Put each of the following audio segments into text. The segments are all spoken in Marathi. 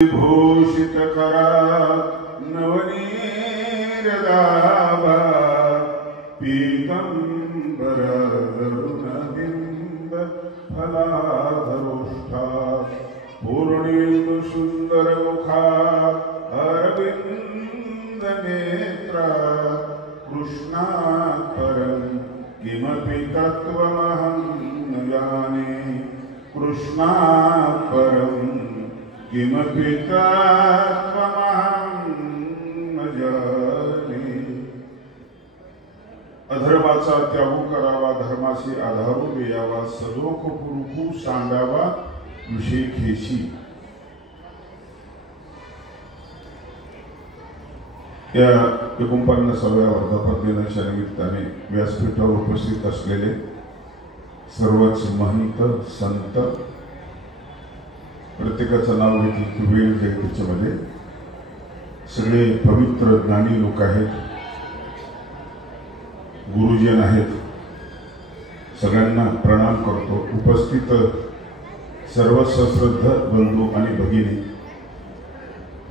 घोषित करा नवनीरदाभा पीतंबर अरुणबिंब फलाधरोष्ठा पूर्णेन्दु सुंदर मुखा अरविंद नेत्रा कृष्णात् परं किमपि तत्त्वमहं न जाने कृष्णात् परं किमपि तत्त्वमहं न जाने। अधर्माचा त्याग करावा, धर्माशी आधारू द्यावा, सदोख पुरुखू सांगावा विषेखेशी। या 49व्या वर्धापन दिनाच्या निमित्ताने व्यासपीठावर उपस्थित असलेले सर्वच महंत संत, प्रत्येकाचं नाव घेतलं वेळ आहे त्याच्यामध्ये, सगळे पवित्र ज्ञानी लोक आहेत, गुरुजन आहेत, सगळ्यांना प्रणाम करतो। उपस्थित सर्व सश्रद्ध बंधू आणि भगिनी,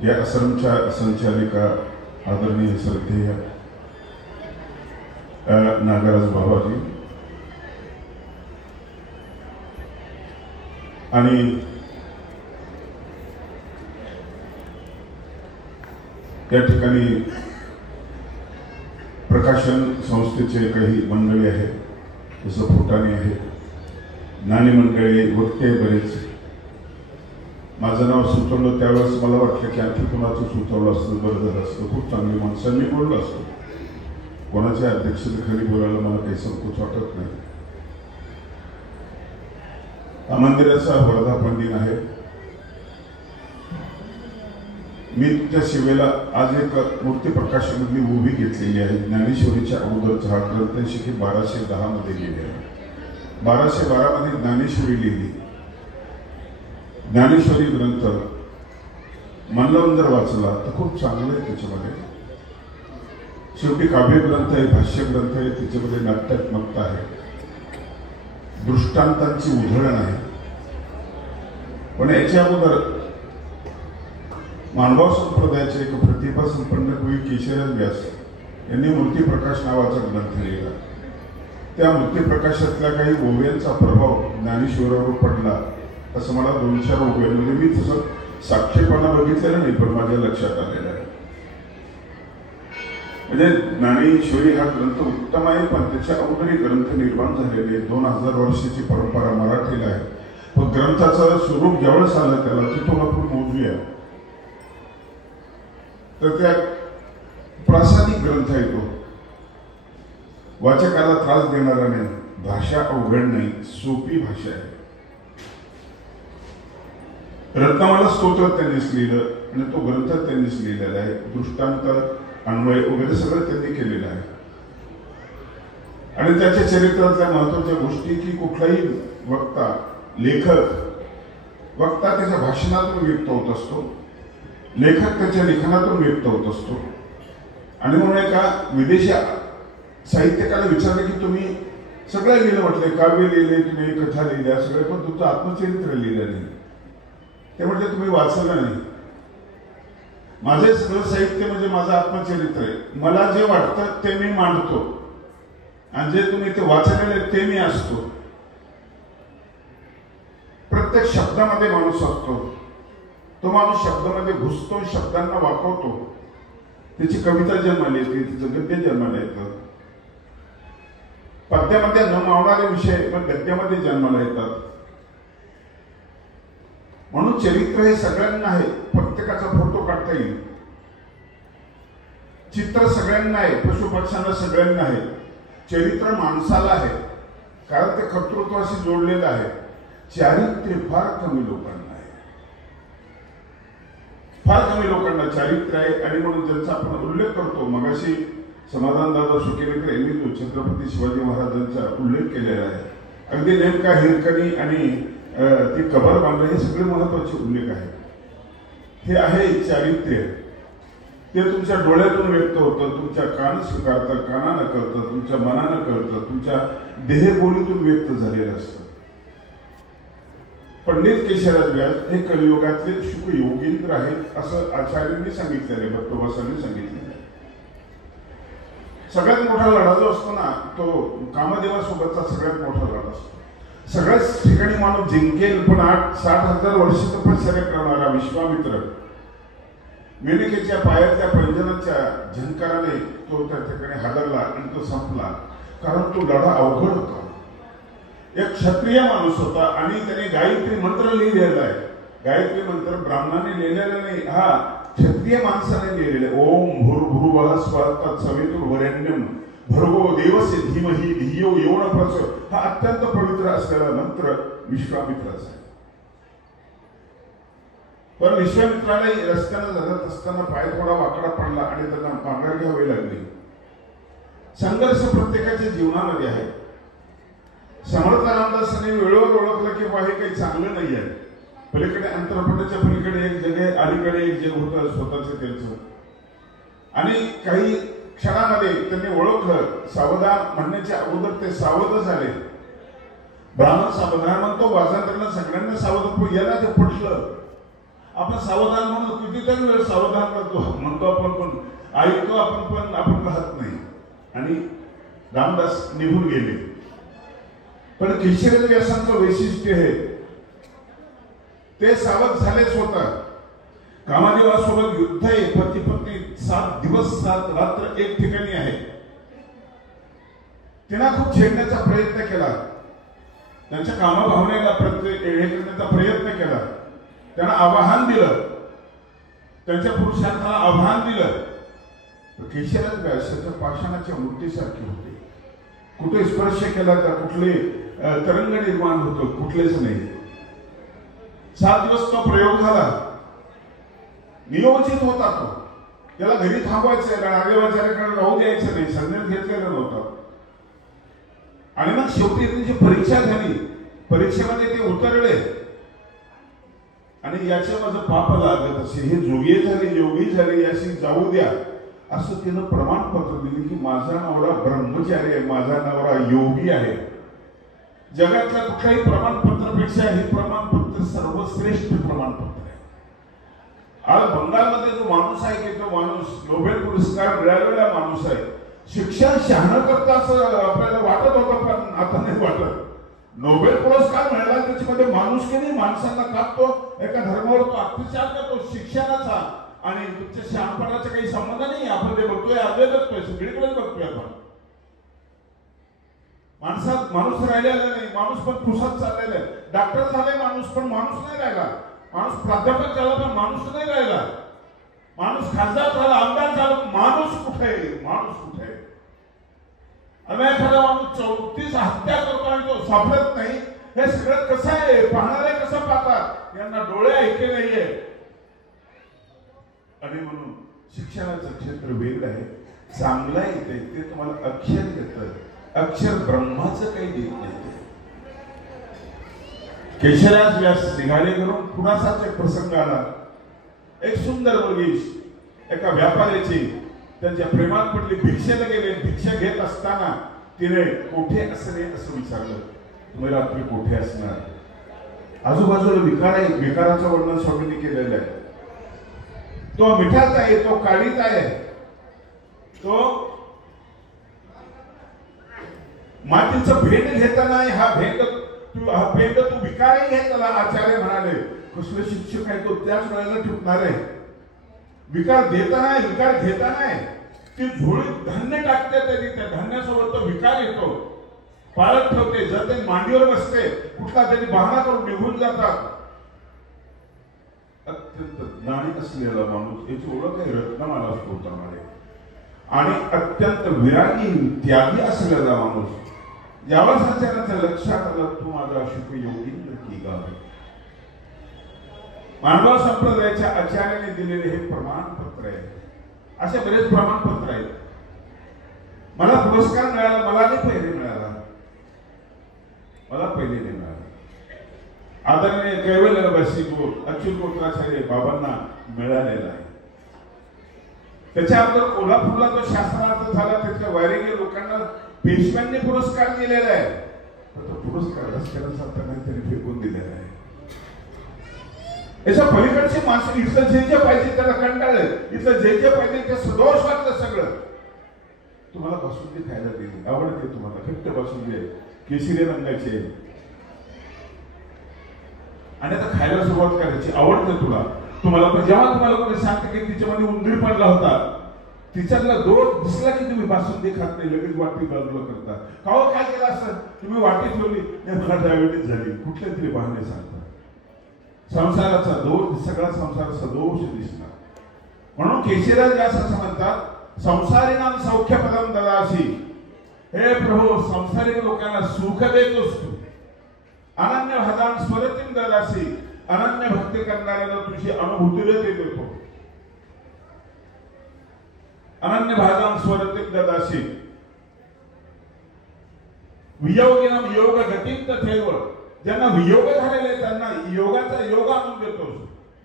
या आश्रमच्या संचालिका आदरणीय श्रद्धेय नागराज बाबाजी आणि या ठिकाणी प्रकाशन संस्थेचे काही मंडळी आहेत, जसं फुटाणे आहे, ज्ञानी मंडळी, वक्ते बरेच। माझं नाव सुचवलं त्यावेळेस मला वाटलं की आणखी कोणाचं सुचवलं असतं बरं झालं असतं, खूप चांगली माणसांनी बोललं असतं। कोणाच्या अध्यक्षतेखाली बोलायला मला काही संकोच वाटत नाही। हा मंदिराचा वर्धापन दिन आहे। मी त्या सेवेला आज एक मूर्ती प्रकाशामधली उभी घेतलेली आहे। ज्ञानेश्वरीच्या अगोदरचा हा ग्रंथ शके 1210 मध्ये लिहिले आहे। 1212 मध्ये ज्ञानेश्वरी लिहिली। ज्ञानेश्वरी ग्रंथ मनलावून जर वाचला तर खूप चांगलं आहे। त्याच्यामध्ये शेवटी काव्य ग्रंथ आहे, भाष्य ग्रंथ आहे, त्याच्यामध्ये नाट्यात्मकता आहे, दृष्टांतांची उधळण आहे। पण याच्या अगोदर मानव संप्रदायाचे एक प्रतिभा संपन्न कवी केशवराज व्यास यांनी मूर्तिप्रकाश नावाचा ग्रंथ लिहिला। त्या मूर्तिप्रकाशातल्या काही ओव्यांचा प्रभाव ज्ञानेश्वरावर पडला असं मला 2-4 ओव्यांमध्ये, मी तसं साक्षीपणा बघितलेलं नाही पण माझ्या लक्षात आलेलं आहे। म्हणजे ज्ञानेश्वरी हा ग्रंथ उत्तम आहे, पण त्याच्या अगोदर ग्रंथ निर्माण झालेले 2000 वर्षाची परंपरा मराठीला आहे। पण ग्रंथाचं स्वरूप ज्यावेळेस आलं त्याला तिथून आपण मोजूया तर त्या प्रासादिक ग्रंथ आहे तो, वाचकाला त्रास देणारा नाही, भाषा अवघड नाही, सोपी भाषा आहे। रत्नमाला स्तोत्र त्यांनीच लिहिलं आणि तो ग्रंथ त्यांनीच लिहिलेला आहे। दृष्टांत, अन्वय वगैरे सगळं त्यांनी केलेलं आहे। आणि त्याच्या चरित्रातल्या महत्वाच्या गोष्टी की कुठलाही वक्ता, लेखक, वक्ता त्याच्या भाषणातून व्यक्त होत असतो, लेखक त्याच्या लेखनातून व्यक्त होत असतो। आणि म्हणून एका विदेशी साहित्यकाला विचारलं की तुम्ही सगळं लिहिलं, म्हटलंय काव्य लिहिले, तुम्ही कथा लिहिल्या सगळं, पण तुमचं आत्मचरित्र लिहिलं नाही। ते म्हटले तुम्ही वाचलं नाही। माझे सगळं साहित्य म्हणजे माझं आत्मचरित्र आहे। मला जे वाटतं ते मी मांडतो आणि जे तुम्ही ते वाचलेले ते मी असतो। प्रत्येक शब्दामध्ये माणूस असतो, तो माणूस शब्दामध्ये घुसतो, शब्दांना वापरतो, त्याची कविता जन्माला येते, तिचं गद्य जन्माला येतं। पद्यामध्ये न मावणारे विषय पण गद्यामध्ये जन्माला येतात। म्हणून चरित्र हे सगळ्यांना आहे, प्रत्येकाचा फोटो काढता येईल। चित्र सगळ्यांना आहे, पशुपक्ष्यांना सगळ्यांना आहे। चरित्र माणसाला आहे, कारण ते कर्तृत्वाशी जोडलेलं आहे। चारित्र्य फार कमी लोकांना आहे, फार कमी लोकांना चारित्र्य आहे। आणि म्हणून ज्यांचा आपण उल्लेख करतो, मगाशी समाधानदादा सुकेनेकर यांनी जो छत्रपती शिवाजी महाराजांचा उल्लेख केलेला आहे, अगदी नेमका हिरकणी आणि ती कबर बांधणं हे सगळे महत्वाचे उल्लेख आहेत। हे आहे चारित्र्य, ते तुमच्या डोळ्यातून व्यक्त होतं, तुमच्या कान स्वीकारतं, कानानं कळतं, तुमच्या मनानं कळतं, तुमच्या देहबोलीतून व्यक्त झालेलं असतं। पंडित केशवराज व्यास हे कलियुगातले शुक योगींद्र आहेत असं आचार्यांनी सांगितलेले, भक्तोबासांनी सांगितलेले. सगळ्यात मोठा लढा जो असतो ना तो कामदेवासोबतचा सगळ्यात मोठा लढा असतो. सगळ्याच ठिकाणी माणूस जिंकेल पण 60,000 वर्ष तपश्चर्या करणारा विश्वामित्र मेनकेच्या पायातल्या पैंजनाच्या झंकाराने तो त्या ठिकाणी हादरला आणि तो संपला. कारण तो लढा अवघड होता. एक क्षत्रिय माणूस होता आणि त्याने गायत्री मंत्र लिहिलेला आहे. गायत्री मंत्र ब्राह्मणाने लिहिलेला नाही, हा क्षत्रिय माणसाने लिहिलेले. ओम भूर्भुवः स्वः तत्सवितुर्वरेण्यं भर्गो देवस्य धीमहि धियो यो न प्रचोदयात्. हा अत्यंत पवित्र असलेला मंत्र विश्वामित्राचा आहे. पण विश्वामित्राला रस्त्यानं जात असताना पाय थोडा वाकडा पडला आणि त्यांना माघार घ्यावी लागली. संघर्ष प्रत्येकाच्या जीवनामध्ये आहे. समर्थ रामदासांनी वेळोवर ओळखलं की हे काही चांगलं नाही आहे. पलीकडे अंतरपटाच्या पलीकडे एक जग आहे, अलीकडे एक जग होतं स्वतःच त्यांचं. आणि काही क्षणामध्ये त्यांनी ओळखलं. सावधान म्हणण्याच्या अगोदर ते सावध झाले. ब्राह्मण सावधान म्हणतो, वाजंत्र्यांना सगळ्यांना सावध याला ते पटलं. आपण सावधान म्हणतो, कितीतरी वेळ सावधान म्हणतो आपण, पण ऐकतो आपण पण आपण राहत नाही. आणि रामदास निघून गेले. पण केशवराज व्यासांचं वैशिष्ट्य आहे ते सावध झालेच होतं. कामदेवासोबत युद्ध आहे. पती पत्नी 7 दिवस 7 रात्र एक ठिकाणी आहे. त्यांना खूप छेडण्याचा प्रयत्न केला. त्यांच्या कामभावनेला करण्याचा प्रयत्न केला. त्यांना आवाहन दिलं. त्यांच्या पुरुषार्थाला आव्हान दिलं. केशवराज व्यासाच्या पाषाणाच्या मूर्तीसारखे होते. कुठे स्पर्श केला तर कुठले तरंग निर्माण होतो, कुठलेच नाही. 7 दिवस तो प्रयोग झाला. नियोजित होता तो. त्याला घरी थांबवायचं, नागेवाचार्याकडे राहू द्यायचं नाही, संन्यास घेतलेला नव्हता. आणि मग शेवटी त्यांची परीक्षा झाली. परीक्षेमध्ये ते उतरले आणि याच्या माझं पाप लागत असे, हे जोगी झाले योगी झाले याशी जाऊ द्या असं तिनं प्रमाणपत्र दिले की माझा नवरा ब्रह्मचारी आहे, माझा नवरा योगी आहे. जगातल्या कुठल्याही प्रमाणपत्रापेक्षा हे प्रमाणपत्र सर्वश्रेष्ठ प्रमाणपत्र आहे. आज बंगालमध्ये जो माणूस आहे की तो माणूस नोबेल पुरस्कार मिळालेला माणूस आहे. शिक्षण शहाणं करता असं आपल्याला वाटत होतं, पण आता नाही वाटत. नोबेल पुरस्कार मिळाला त्याच्यामध्ये माणूस की नाही, माणसांना कापतो, एका धर्मावर तो अत्याचार करतो शिक्षणाचा. आणि तुमच्या शहाणपणाचा काही संबंध नाही. आपण ते बघतोय, अर्धे बघतोय, सगळीकडेच बघतोय आपण. माणसात माणूस राहिलेला नाही. माणूस पण पुसात चाललेला आहे. डॉक्टर झाले माणूस, पण माणूस नाही राहिला. माणूस प्राध्यापक झाला, पण माणूस नाही राहिला. माणूस खासदार झाला, आमदार झाला, माणूस कुठे? माणूस कुठे? आणि एखादा माणूस 34 हत्या करतो आणि तो सापडत नाही. हे सगळं कसं आहे? पाहणारे कसं पाहतात? यांना डोळे ऐके नाहीये. आणि म्हणून शिक्षणाचं क्षेत्र वेगळं आहे. चांगलं येते ते तुम्हाला अक्षर देतं. अक्षर ब्रह्माचं काही देत नाही. केशवराज व्यास निघाले करून पुण्याचाच एक प्रसंग आला. एक सुंदर मुलगी एका व्यापाऱ्याची त्यांच्या प्रेमात पडली. भिक्षेला गेले. भिक्षा घेत असताना तिने कोठे असणे असं विचारलं. तुम्ही रात्री कोठे असणार? आजूबाजूला विकार आहे. विकाराचं वर्णन स्वामींनी केलेलं आहे. तो मिठाचा आहे, तो काळीचा आहे, तो मातीचं भेंड घेताना हा भेंड तू विकारही घेतला. आचार्य म्हणाले कसले शिक्षक आहे तो त्याच वेळेला ठेवणार आहे. विकार देताना विकार घेताना ती झोळीत धान्य टाकते. त्या धान्यासोबत तो विकार येतो, पाळत ठेवते. जर ते मांडीवर बसते, कुठला तरी बहाणा करून निघून जातात. अत्यंत ज्ञानी असलेला माणूस, याची ओळख आहे रत्नमाला स्तोत्रामध्ये. आणि अत्यंत विरागी त्यागी असलेला माणूस. यावर संचाराच्या लक्षात आलं तू माझा शुक योगींद्र की गावे. मानव संप्रदायाच्या आचार्याने दिलेले हे प्रमाणपत्र आहे. असे बरेच प्रमाणपत्र आहेत. मला पुरस्कार मिळाला, मला नाही पहिले मिळाला. मला पहिले नाही मिळाला. आदरणीय कैवल्यवासी अच्युत कोत्राचार्य बाबांना मिळालेला आहे. त्याच्यानंतर कोल्हापूरला तो शास्त्रार्थ झाला. तिथल्या वैरागी लोकांना पेशव्यांनी पुरस्कार दिलेला आहे. तर तो पुरस्कार रस्त्याला जाताना त्यांनी फेकून दिलेला आहे. याच्या पलीकडचे माणसं इथलं जे जे पाहिजे त्याला कंटाळलं, इथलं जे जे पाहिजे ते सदोष वाटलं सगळं. तुम्हाला बासुंदी खायला दिली, आवडते तुम्हाला, घट्ट बासुंदी आहे, केशरी रंगाची आहे, आणि आता खायला सुरुवात करायची. आवडतं तुला, तुम्हाला पण जेव्हा तुम्हाला कोणी सांगते की तिच्यामध्ये उंदीर पडला होता, तिच्यातला दोष दिसला की तुम्ही बासुंदी खात नाही, लगेच वाटी बाजूला करता. का हो, काय केलं असं, तुम्ही वाटी ठेवली, मला डायबिटीस झाली, कुठल्या तरी बहाणे सांगतात. संसाराचा दोष, सगळा संसार सदोष दिसणार. म्हणून केशरीराज व्यास असं म्हणतात, संसारीनाम सौख्यपदम ददासी, हे प्रभू संसारिक लोकांना सुख देतोस तू, अनन्य भादान स्वरतीम ददासी, अनन्य भक्ती करणाऱ्याला तुझी अनुभूती देतो. अनन्य भादान स्वरतीम ददासी, वियोगिनम योग गतीम तथैव, ज्यांना वियोग झालेले त्यांना योगाचा योग आणून देतोस.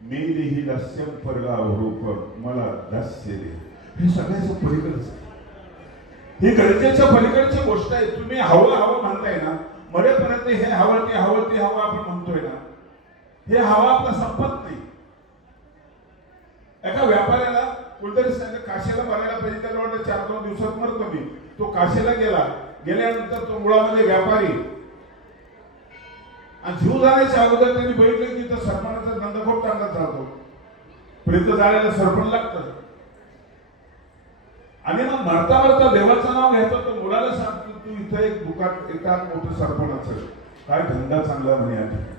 मी देही दास्यम परगा रूप, मला दास्य दे. हे सगळ्याचं पलीकडचं, ही गरजेच्या पलीकडची गोष्ट आहे. तुम्ही हवं हवं म्हणताय ना, मरेपर्यंत हे हवं ते हवं ते हवं आपण म्हणतोय ना, हे हवा आपला संपत नाही. एका व्यापाऱ्याला कुठेतरी सांगितलं काशीला मरायला पाहिजे, त्याला वाटतं 4-2 दिवसात मरतो मी. तो काशीला गेला, गेल्यानंतर तो मुळामध्ये व्यापारी, आणि जीव जाण्याच्या अगोदर त्यांनी बघितलं की तो सरपणाचा दंडखोट टांगत राहतो, प्रेत जायला सरपण लागतं. आणि मग मरता मरता देवाचं नाव घेतो, तो मुलाला सांगतो तू इथं एक दुकान, एकात मोठं सरपणाचं, काय धंदा चांगला म्हणे या ठिकाणी.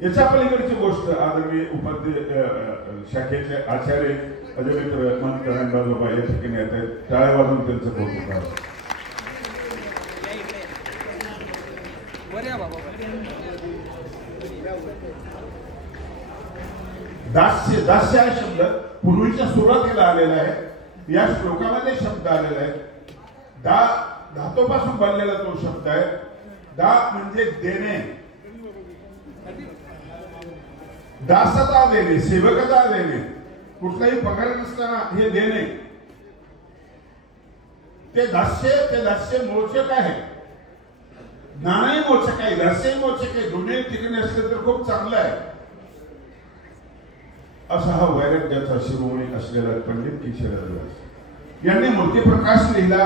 याच्या पलीकडची गोष्ट आदरणीय उपाध्याय शाखेचे आचार्य अजयमित्र मनकरण बाजोबा या ठिकाणी येत आहेत, टाळ्या वाजून त्यांचं कौतुक करावं. दास्य, दास्य हा शब्द पूर्वीच्या सुरुवातीला आलेला आहे. या श्लोकामध्ये शब्द आलेला आहे. दा धातूपासून बनलेला तो शब्द आहे. दा म्हणजे देणे, दासता देणे, सेवकता देणे, कुठलाही पगार नसताना हे देणे. ते दास्य मोचक आहे, ज्ञानही मोचक आहे, दास्यही मोचक आहे. दोन्ही ठिकाणी असले तर खूप चांगलं आहे. असा हा वैराग्याचा शिरोमणी असलेला पंडित केशरीराज व्यास यांनी मूर्तिप्रकाश लिहिला,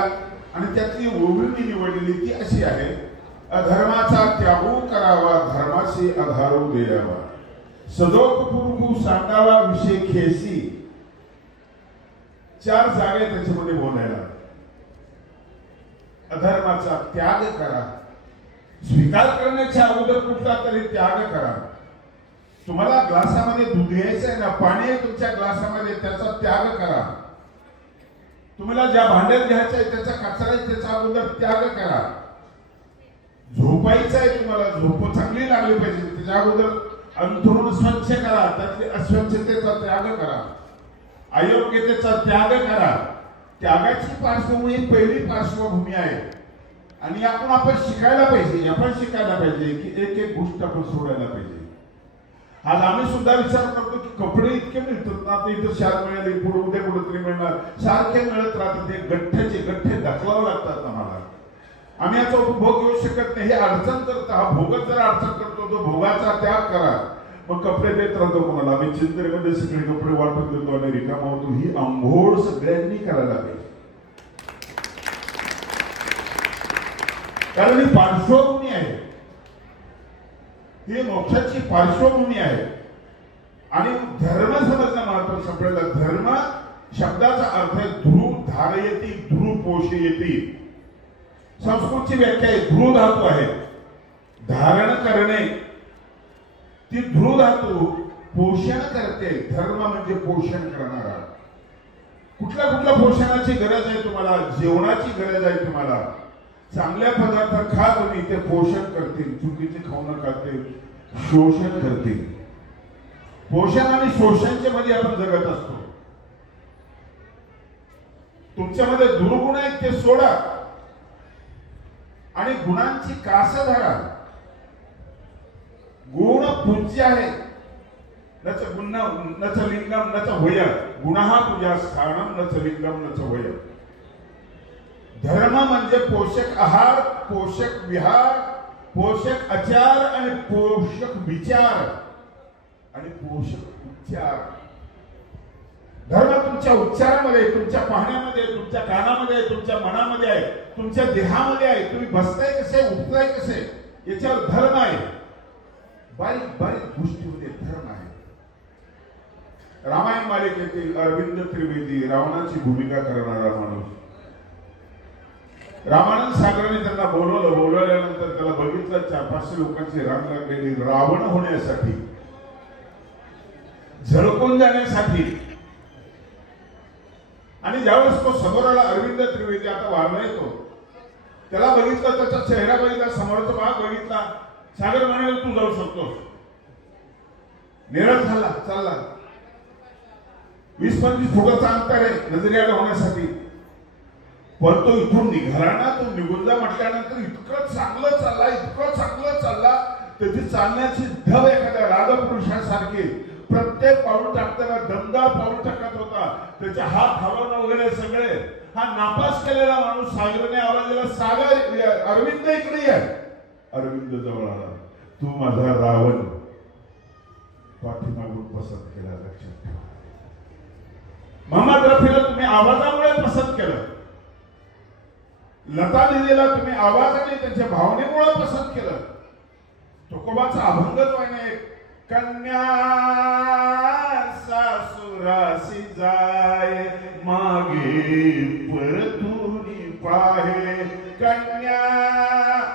आणि त्यातली ओवी मी निवडलेली ती अशी आहे, अधर्माचा त्यागू करावा, धर्माशी आधारू द्यावा, सदोपपूर्वू सांगावा विषय खेसी. 4 जागे त्याच्यामध्ये बोलायला. अधर्माचा त्याग करा, स्वीकार करण्याच्या अगोदर कुठला तरी त्याग करा. तुम्हाला ग्लासामध्ये दूध घ्यायचं आहे ना, पाणी आहे तुमच्या ग्लासामध्ये, त्याचा त्याग करा. तुम्हाला ज्या भांड्यात घ्यायचं आहे त्याचा कचरा आहे, त्याचा अगोदर त्याग करा. झोपायचं आहे तुम्हाला, झोप चांगली लागली पाहिजे, त्याच्या अगोदर अंथरूण स्वच्छ करा, त्यातली अस्वच्छतेचा त्याग करा, अयोग्यतेचा त्याग करा. त्यागाची पार्श्वभूमी पहिली पार्श्वभूमी आहे, आणि आपण शिकायला पाहिजे की एक एक गोष्ट आपण सोडायला पाहिजे. आज आम्ही सुद्धा विचार करतो की कपडे इतके मिळतात ना, इथं शार मिळाले, पुढे उद्या कुठेतरी मिळणार, सारखे मिळत राहतात. ते गठ्ठे ढकलावं लागतात आम्हाला. आम्ही याचा उपभोग घेऊ शकत नाही, हे अडचण करतं. हा भोगच जर अडचण करतो, तो भोगाचा त्याग करा. मग कपडे देत राहतो कोणाला, आम्ही चिंतनेमध्ये सगळे कपडे वाटून देतो आणि रिकामा होतो. ही आंघोळ सगळ्यांनी करायला पाहिजे, कारण ही पार्श्वभूमी आहे, ही मोक्षाची पार्श्वभूमी आहे. आणि धर्म समजणं महत्वाचं. आपल्याला धर्म शब्दाचा अर्थ आहे ध्रुव धारयती, ध्रुव पोषयती. संस्कृतची व्याख्या आहे, ध्रुव धातू आहे, धारण करणे. ती ध्रुव धातू पोषण करते. धर्म म्हणजे पोषण करणारा. कुठल्या पोषणाची गरज आहे तुम्हाला? जेवणाची गरज आहे तुम्हाला. चांगल्या पदार्थ खा तुम्ही, ते पोषण करतील. चुकीचे खाऊ नका, ते शोषण करतील. पोषण आणि शोषणच्या मध्ये आपण जगत असतो. तुमच्यामध्ये दुर्गुण आहेत ते सोडा आणि गुणांची कास धरा. गुण पूज्य आहे. नच लिंगम नच होय. गुणः पूजा स्थानम नच लिंगम नच होय. धर्म म्हणजे पोषक आहार, पोषक विहार, पोषक आचार आणि पोषक विचार. आणि पोषक उच्चार. धर्म तुमच्या उच्चारामध्ये, तुमच्या पाहण्यामध्ये, तुमच्या कानामध्ये, तुमच्या मनामध्ये आहे, तुमच्या देहामध्ये आहे. तुम्ही बसताय कसे, उठताय कसे, याच्यावर धर्म आहे. बारीक बारीक गोष्टीमध्ये धर्म आहे. रामायण मालिकेतील अरविंद त्रिवेदी रावणाची भूमिका करणारा माणूस. रामानंद सागराने त्यांना बोलवलं. बोलवल्यानंतर त्याला बघितलं 400-500 लोकांची रांग लागलेली रावण होण्यासाठी, झळकून जाण्यासाठी. आणि ज्यावेळेस तो समोर आला, अरविंद त्रिवेदी आता वारलाय तो, त्याला बघितलं, त्याचा चेहरा बघितला, समोरचा भाग बघितला. सागर म्हणाले तू जाऊ शकतोस. निराश झाला, चालला. 20-25 फुटाचा अंतर आहे नजरेआड होण्यासाठी. पण तो इथून निघाला ना, तो निघून जा म्हटल्यानंतर इतकं चांगलं चालला, इतकं चांगलं चालला. त्याची चालण्याची ढब एखाद्या राजपुरुषासारखी. प्रत्येक पाऊल टाकताना दमदार पाऊल टाकत होता. त्याचे हात हलवणं वगैरे सगळे. हा नापास केलेला माणूस सागरने आवाज दिला, सागर अरविंद इकडे ये. अरविंद जवळ आला. तू माझा रावण पाठीमागून पसंत केला, लक्षात ठेवा. मोहम्मद रफीला तुम्ही आवाजामुळे पसंत केलं. लता दिदीला तुम्ही आवाजाने, त्यांच्या भावनेमुळे पसंत केलं. तुकोबाचा अभंग जो आहे ना, कन्या सासुरासी जाय मागे परतूनी पाहे. कन्या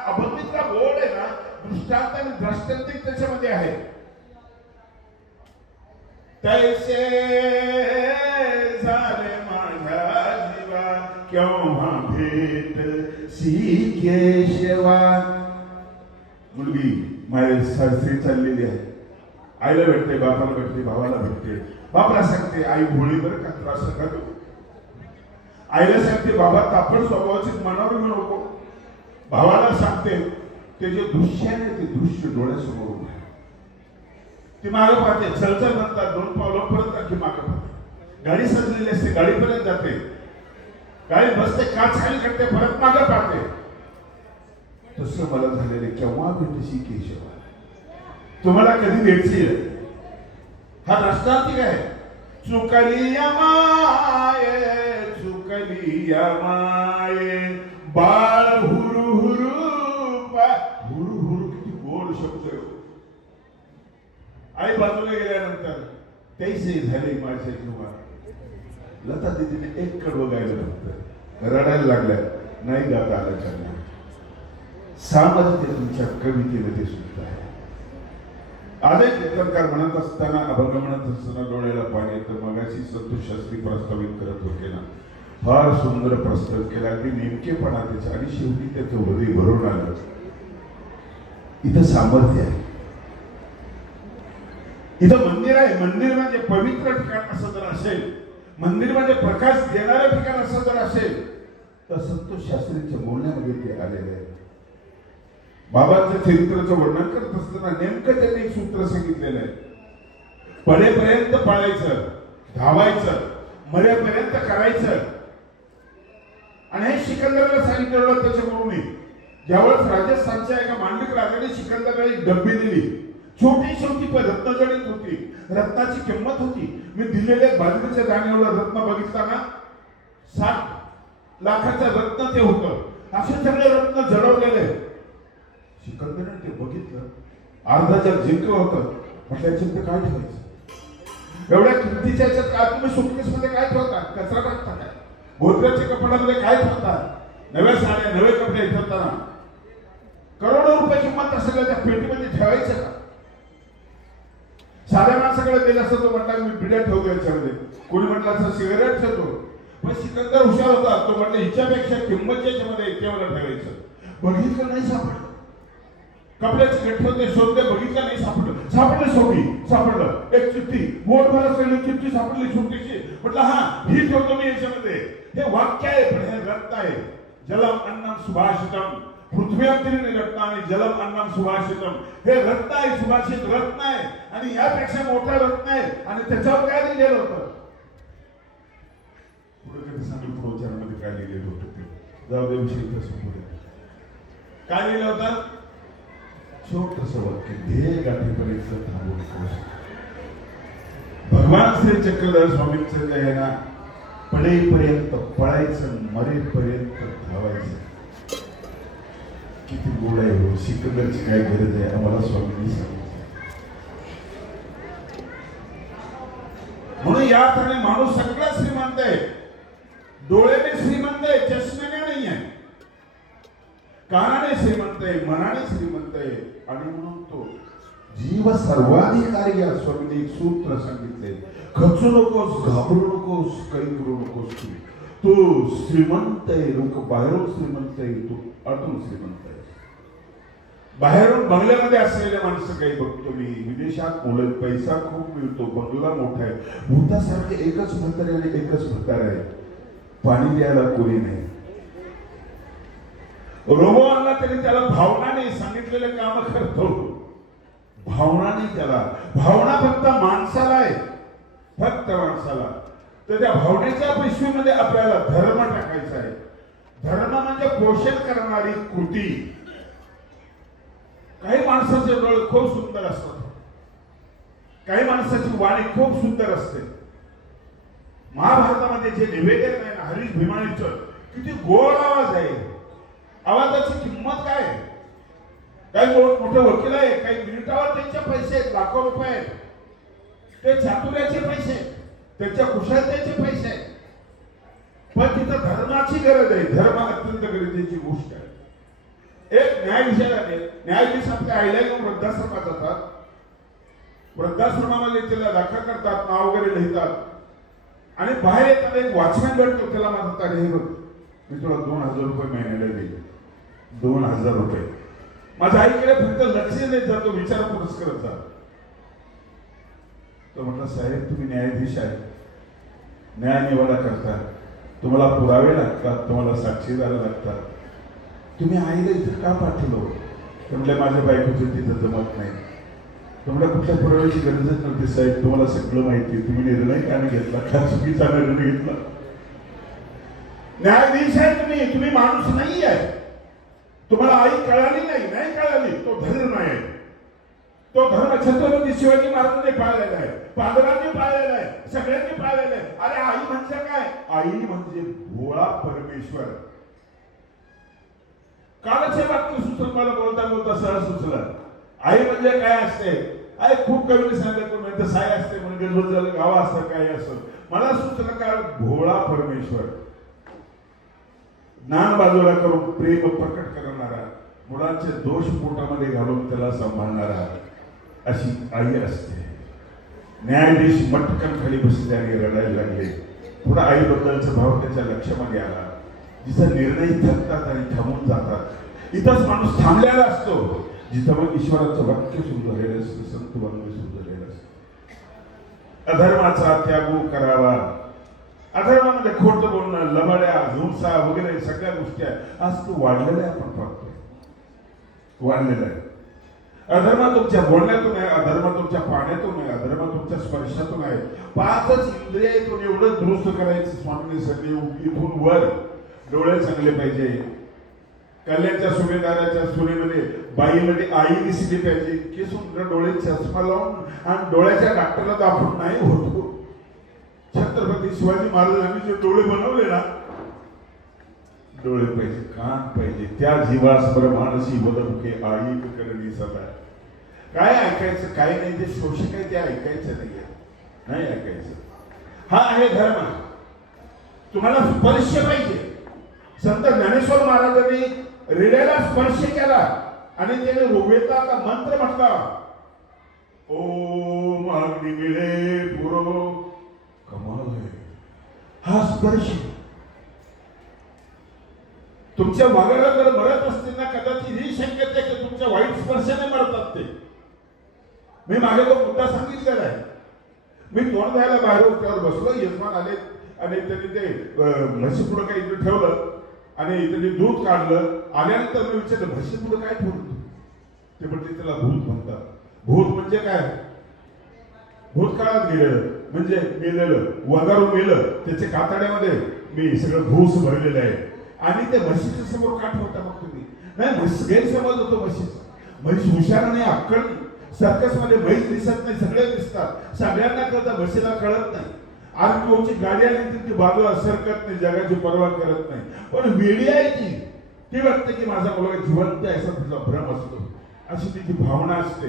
अभंगितला गोड आहे ना, दृष्टांत आणि द्रष्टांतिक त्याच्यामध्ये आहे. तैसे झाले माझ्या जीवा केव्हा भेट सी केशवा. मुलगी माझ्या सासरी चाललेली आहे. आईला भेटते, बापाला भेटते, भावाला भेटते. बापाला सांगते आई भोळी बरं का, त्रास नका देऊ. आईला सांगते बाबा तापड स्वभावाची मनावर घेऊ नको. भावाला सांगते ते जे दृश्य आहे ते दृश्य डोळ्यासमोर उभं आहे. ती मागं पाहते, चलचल म्हणतात, 2 पावलं परत आणखी मागं पाहते. गाडी सजलेली असते, गाडीपर्यंत जाते, गाडी बसते, काच खाली करते, परत मागं पाहते. तसं मला झालेले केव्हा भेटशी केशवा, तुम्हाला कधी भेटशील. हा दृष्टांतिक आहे. चुकली या माये, चुकली या माये, बाळ हुरु हुरु हुरु हुरु. किती गोड शब्द. आई बाजूला गेल्यानंतर तैसे झाले माझ्या जीवा. लता दीदीने एक कडवं गायलं फक्त, रडायला लागल्या, नाही गाता आलं त्यांना. सामर्थ्य तुमच्या कवितेमध्ये सुद्धा आहे. अनेक कीर्तनकार म्हणत असताना, अभंग म्हणत असताना डोळ्याला पाणी येतं. मगाशी संतोष शास्त्री प्रस्तावित करत होते ना, फार सुंदर प्रस्ताव केला, अगदी नेमकेपणा त्याच्या. आणि शेवटी त्याचं हृदय भरून आलं. इथं सामर्थ्य आहे, इथं मंदिर आहे. मंदिर म्हणजे पवित्र ठिकाण असं जर असेल, मंदिर म्हणजे प्रकाश देणारं ठिकाण असं जर असेल, तर संतोष शास्त्रीच्या बोलण्यामध्ये ते आलेले आहे. बाबांच्या चरित्राचं वर्णन करत असताना नेमकं त्यांनी एक सूत्र सांगितलेलं आहे. पडेपर्यंत पळायचं, धावायचं, मरेपर्यंत करायचं. आणि हे सिकंदराला सांगितलेलं त्याच्याकडून. ज्यावेळेस राजस्थानच्या एका मांडलिक राजाने सिकंदरला एक डब्बी दिली, छोटीशी होती पण रत्नजडित होती, रत्नाची किंमत होती. मी दिलेल्या बाजूच्या दाण्यावर रत्न बघितला ना, 60 लाखाचं रत्न ते होतं. असे सगळे रत्न जडवलेले. सिकंदरने ते बघितलं, अर्धा जग जिंकलं होतं. म्हटलं याच्यात काय ठेवायचं, एवढ्या किमतीच्या याच्यात काय तुम्ही सुटकेस मध्ये काय ठेवता, कचरा टाकता काय, गोदरेजच्या कपड्यामध्ये काय ठेवता, नव्या साड्या नवे कपडे ठेवताना करोडो रुपये किंमत असेल त्या पेटीमध्ये ठेवायचं का. साध्या माणसाकडे गेलं असतं, तो म्हटला मी बिड्या ठेवतो याच्यामध्ये, कोणी म्हटलं असं सिगारेट ठेवतो. पण सिकंदर हुशार होता, तो म्हटलं हिच्यापेक्षा किंमत याच्यामध्ये केवढं ठेवायचं. बघितलं नाही सापडलं. कपड्याचे गठ्ठे होते, शोधले, बघितलं नाही सापडलं. सापडलं शेवटी, सापडलं एक चिठ्ठी, मोठभर असलेली चिठ्ठी सापडली छोटीशी. म्हटलं हा ही ठेवतो मी याच्यामध्ये. हे वाक्य आहे पण हे रत्न आहे. जलम अन्नम सुभाषितम, पृथ्व्यावरील रत्न आणि जलम अन्नम सुभाषितम. हे रत्न आहे, सुभाषित रत्न आहे. आणि यापेक्षा मोठा रत्न आहे. आणि त्याच्यावर काय लिहिलेलं होतं, पुढे कधी सांगितलं प्रोचारामध्ये काय लिहिलेलं होतं ते जाऊ दे, विषयी तसं पुढे काय लिहिलं होतं. छोटस वाक्य, ध्येय गाठीपर्यंत थांबू नकोस. भगवान श्री चक्रधर स्वामींचं जे आहे ना, पडेपर्यंत पळायचं, मरेपर्यंत धावायचं. किती गोड आहे हो. सिकंदरची काय गरज आहे आम्हाला स्वामींनी सांगितलं. म्हणून या अर्थाने माणूस सगळा श्रीमंत आहे. डोळ्याने श्रीमंत आहे, चष्म्याने नाही आहे. कानाने श्रीमंत आहे, मनाने श्रीमंत आहे. आणि म्हणून तो जीव सर्वाधिकारी या स्वामीने एक सूत्र सांगितले, खचू नकोस, घाबरू नकोस, काही करू नकोस. तू श्रीमंत आहे. लोक बाहेरून श्रीमंत आहे, तू आतून श्रीमंत आहे. बाहेरून बंगल्यामध्ये असलेले माणसं काही बघतो मी, विदेशात मुलं, पैसा खूप मिळतो, बंगला मोठा आहे, भूतासारखे एकच म्हातारे आणि एकच म्हातारा आहे, पाणी द्यायला कोणी नाही. रोबो आणला तरी त्याला भावनाने सांगितलेले काम करतो. भावनाने त्याला, भावना फक्त माणसाला आहे, फक्त माणसाला. तर त्या भावनेच्या पिशवीमध्ये आपल्याला धर्म टाकायचा आहे. धर्म म्हणजे पोषण करणारी कृती. काही माणसाचे डोळे खूप सुंदर असतात, काही माणसाची वाणी खूप सुंदर असते. महाभारतामध्ये जे निवेदन आहे ना, हरीश भीमानीचं, किती गोड आवाज आहे. आवाजाची किंमत काय? काही मोठे वकील आहे, काही मिनिटावर त्यांचे पैसे आहेत, लाखो रुपये आहेत. ते चातुर्याचे पैसे, त्यांच्या कुशलतेचे पैसे आहेत. पण तिथं धर्माची गरज आहे. धर्म अत्यंत गरजेची गोष्ट आहे. एक न्यायाधीश आपल्या आईला घेऊन वृद्धाश्रमात जातात. वृद्धाश्रमामध्ये तिला दाखल करतात, नाव वगैरे लिहितात. आणि बाहेर येताना एक वॉचमॅन भेटतो. त्याला म्हणतात, हे बघ, मी तुला 2000 रुपये महिन्याला देईल. 2000 रुपये. माझ्या आईकडे फक्त लक्ष देत जातो, विचारपूस करत जा. तो म्हटलं, साहेब तुम्ही न्यायाधीश आहे, न्याय निवाडा करता, तुम्हाला पुरावे लागतात, तुम्हाला साक्षीदार लागतात, तुम्ही आईला इथे का पाठवलं? ते म्हटलं, माझ्या बायकोचं तिथं जमत नाही. तुम्हाला कुठल्या पुराव्याची गरजच नव्हती साहेब, तुम्हाला सगळं माहिती. तुम्ही निर्णय का नाही घेतला? का चुकीचा निर्णय घेतला? न्यायाधीश आहे तुम्ही माणूस नाही आहे. तुम्हाला आई कळाली नाही कळाली. तो धर्म आहे. तो धर्म छत्रपती शिवाजी महाराजांनी पाळलेला आहे, पांडवांनी पाळलेला आहे, सगळ्यांनी पाळलेला आहे. अरे आई म्हणजे काय? आई म्हणजे भोळा परमेश्वर. कालचे वाक्य सुचलं, मला बोलता बोलता सरळ सुचलं. आई म्हणजे काय असते? आई खूप कमी सांगितलं, म्हणजे साय असते, म्हणजे गजबज गाव असतं, काय असतं. मला सुचलं का भोळा परमेश्वर, ज्ञान बाजूला करून प्रेम प्रकट करणारा, मुलांचे दोष पोटामध्ये घालून त्याला सांभाळणारा, अशी आई असते. न्यायाधीश मटकन खाली बसले आणि रडायला लागले. पुन्हा आईबद्दलचा भाव त्याच्या लक्षामध्ये आला. जिचा निर्णय थकतात आणि थांबून जातात, इथंच माणूस थांबलेला असतो. जिथं मग ईश्वराचं वाक्य सुरू झालेलं असतं, संत वाङ्मय सुरू झालेलं असतं. अधर्माचा त्याग करावा. अधर्मामध्ये खोटं बोलणं, लबाड्या, हिंसा वगैरे सगळ्या गोष्टी आहेत. आज तो वाढलेला आहे, आपण पाहतोय, वाढलेला आहे. अधर्म तुमच्या बोलण्यातून आहे, अधर्म तुमच्या पाण्यातून आहे, अधर्म तुमच्या स्पर्शातून आहे. 5च इंद्रियातून एवढं दुरुस्त करायचं स्वामींनी सगळे. इथून वर डोळे चांगले पाहिजे. कल्याणच्या सुभेदाराच्या सुनेमध्ये बाईमध्ये आई दिसली पाहिजे. की सुंदर डोळे चष्मा लावून आणि डोळ्याच्या डॉक्टरला दाखवून नाही होतो. छत्रपती शिवाजी महाराजांनी जे डोळे बनवले ना, डोळे पाहिजे, कान पाहिजे. त्या जीवास्पर मानसी वदमुखे आई करणी सदा. काय ऐकायचं काय नाही, ते शोषक आहे ते ऐकायचं नाही ऐकायचं. हा आहे धर्म. तुम्हाला स्पर्श पाहिजे. संत ज्ञानेश्वर महाराजांनी हृदयाला स्पर्श केला आणि त्याने ऋग्वेदाचा मंत्र म्हटला, ओम अग्नि मिळे पुरो. कमाल आहे हा स्पर्श. तुमच्या वाघाला जर मरत असतील ना, कदाचित ही शक्यता आहे की तुमच्या वाईट स्पर्शाने मरतात ते. मी मागे तो मुद्दा सांगितलेला आहे. मी तोंड द्यायला बाहेर त्यावर बसलो, यजमान आले आणि त्यांनी ते म्हशी पुढं काही इकडे ठेवलं आणि त्यांनी दूध काढलं. आल्यानंतर मी विचारलं, म्हशी पुढं काय ठेवलं? ते म्हणजे त्याला भूत म्हणतात. भूत म्हणजे काय? भूतकाळात गेलेलं म्हणजे मेलेलं, वगारून मेलं, त्याच्या कातड्यामध्ये मी सगळं भूस भरलेलं आहे. आणि ते म्हशीच्या समोर का ठेवता मग तुम्ही? नाही, गैरसमज होतो म्हशीचा. म्हशी हुशार नाही, अक्कल. सर्कस मध्ये म्हैस दिसत नाही, सगळे दिसतात, सगळ्यांना कळतं, म्हशीला कळत नाही. आणि तुमची गाडी आली ती बाजूला सरकत नाही, जगाची पर्वा करत नाही. पण वेळी आहे ती वाटते की माझा मुलगा जिवंत आहे असा तिचा भ्रम असतो, अशी तिची भावना असते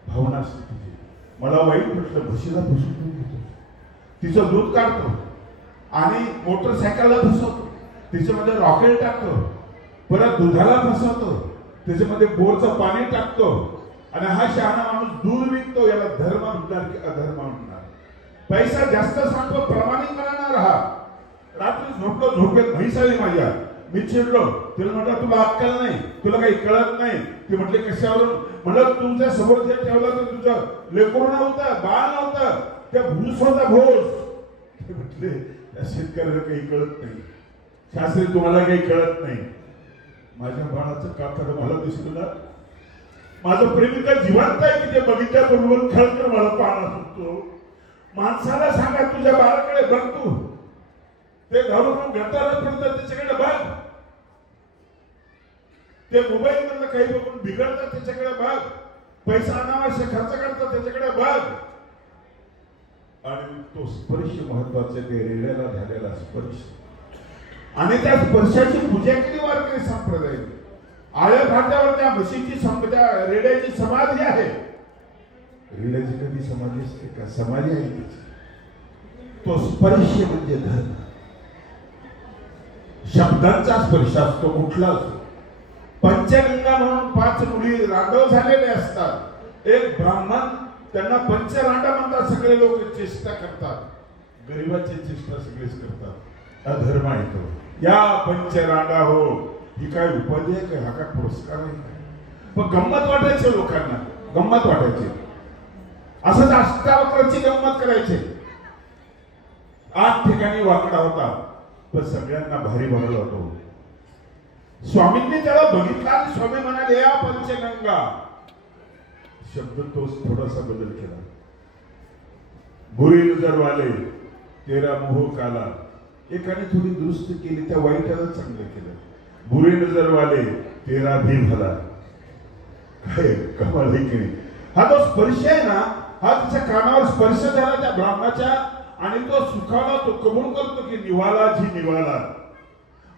तिची. मला वाईट म्हटलं, म्हशीला फसवतो घेतो, तिचं दूध काढतो आणि मोटरसायकलला फसवतो, तिच्यामध्ये रॉकेट टाकतो, परत दुधाला फसवतो, त्याच्यामध्ये बोरचं पाणी टाकतो आणि हा शहाणा माणूस दूध विकतो. याला धर्म म्हणणार की अधर्म म्हणणार? पैसा जास्त सांगतो, प्रामाणिकपणाने राहा. रात्री झोपलो, झोपेत म्हैस आली माझ्या, मी चिडलो, तिला म्हटलं तुला अक्कल नाही, तुला काही कळत नाही. ती म्हटले कशावरून? म्हणलं तुमच्या समोर जे ठेवलं तर तुझं लेकरू नव्हतं, बाळ नव्हतं, त्या भूस होता भूस. ते म्हटले त्या शेतकऱ्याला काही कळत नाही, शास्त्री तुम्हाला काही कळत नाही. माझ्या बाळाचं कातड मला दिसलं ना, माझं प्रेमिका जिवंत आहे की ते बघितल्याबरोबर खळकर मला पाहणं सुटतो. माणसाला सांगा तुझ्या बाळाकडे बघ, तू ते घरून घटाला फिरतात त्याच्याकडे बघ, ते मोबाईल मधलं काही बघून बिघडतात त्याच्याकडे बघ, पैसा अनावश्यक खर्च करतात त्याच्याकडे बघ. आणि तो स्पर्श महत्वाचा, ते रेड्याला झालेला स्पर्श, आणि त्या स्पर्शाची पूजा केली वारकरी संप्रदायाने. आळ्या फाट्यावर त्या म्हशीची त्या रेड्याची समाधी आहे. रेड्याची कधी समाधी असते का? समाधी आहे त्याची. तो स्पर्श म्हणजे धर्म, शब्दांचा स्पर्श असतो, कुठला असतो. पंचगंगा म्हणून 5 मुली रांडव झालेले असतात. एक ब्राह्मण, त्यांना पंचरांडा म्हणतात. सगळे लोक चेष्टा करतात, गरीबाची चेष्टा सगळेच करतात. अधर्म आहे तो. या पंचरांडा हो, ही काय उपाधी आहे काय? हा काय पुरस्कार आहे? पण गंमत वाटायचे लोकांना, गंमत वाटायची. असंच अष्टावक्राची गंमत करायचे. 8 ठिकाणी वाकडा होता, पण सगळ्यांना भारी भरला होतो. स्वामींनी त्याला बघितला आणि स्वामी म्हणाले या पंचगंगा. शब्द तोच थोडासा बदल केला. बुरी नजर वाले तेरा मोह काला. एकाने थोडी दुरुस्त केली, त्या वाईटाला चांगलं केलं. बुरी नजर वाले तेरा भी भला. काय कमाल आहे की नाही? हा जो स्पर्श आहे ना, हा तिच्या कानावर स्पर्श झाला त्या ब्राह्मणाच्या, आणि तो सुखाला तो कबूल करतो की निवाला जी निवाला.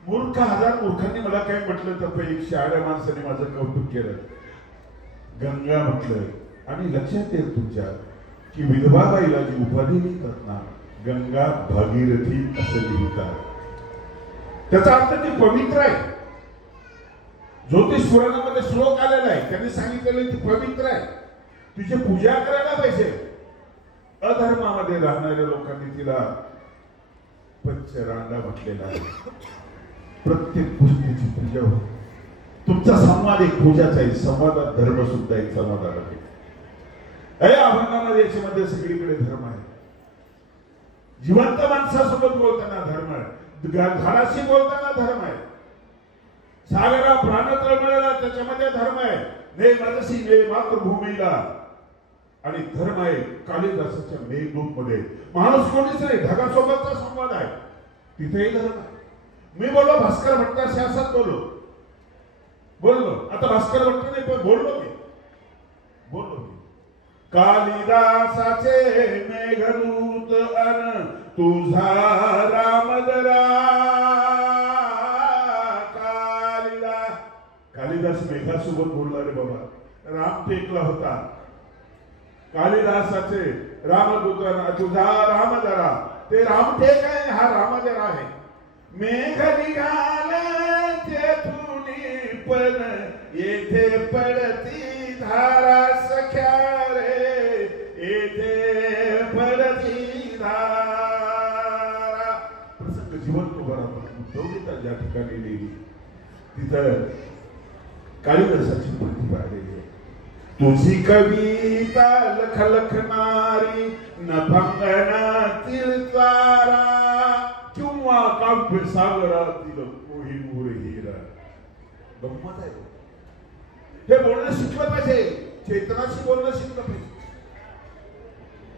मूर्ख, 1000 मूर्खांनी मला काय म्हटलं तर एक शहाण्या माणसाने माझं कौतुक केलं. गंगा म्हटलं, आणि लक्षात येईल तुमच्या की विधवा बाईला जी उपाधी लिहितात ना, गंगा भागीरथी असं लिहितात. त्याचा अर्थ ती पवित्र आहे. ज्योतिष पुराणामध्ये श्लोक आलेला आहे, त्यांनी सांगितलेलं ती पवित्र आहे, तिची पूजा करायला पाहिजे. अधर्मामध्ये राहणाऱ्या लोकांनी तिला पंचरांडा म्हटलेला आहे. प्रत्येक गोष्टीची पूजा हो. तुमचा संवाद एक पूजाचा आहे. संवादात धर्म सुद्धा एक संवादाला आहे. अभंगामध्ये याच्यामध्ये सगळीकडे धर्म आहे. जिवंत माणसासोबत बोलताना धर्म आहे, झाडाशी बोलताना धर्म आहे, सागरा प्राण तळमळला त्याच्यामध्ये धर्म आहे, ने मनसी ने मातृभूमीला. आणि धर्म आहे कालिदासाच्या मेघदूत मध्ये. माणूस कोणीच नाही, ढगासोबतचा संवाद आहे, तिथेही धर्म आहे. मी बोललो भास्कर भट्टाशी असंच बोललो. आता भास्कर भट्ट नाही पण बोललो मी. कालिदासाचे मेघदूत अन तुझा रामदरा. कालिदास मेघासोबत बोलला रे बाबा. राम टेकला होता. कालिदासाचे रामदूत तुझा रामदरा. ते राम टेक आहे, हा रामदरा आहे. मेघ निघाले तेथून पण येथे पडती धारा सख्या रे, येथे पडती धारा. प्रसंग जिवंत उभा राहतो. ज्या ठिकाणी लिहिली तिथं कालिदासाची प्रतिभा आलेली आहे. तुझी कविता लखलखणारी नभंगनातील तारा, किंवा काव्य सागरातील कोहिनूर हिरा. गंमत आहे. हे बोलणं शिकलं पाहिजे, चेतनाशी बोलणं शिकलं पाहिजे.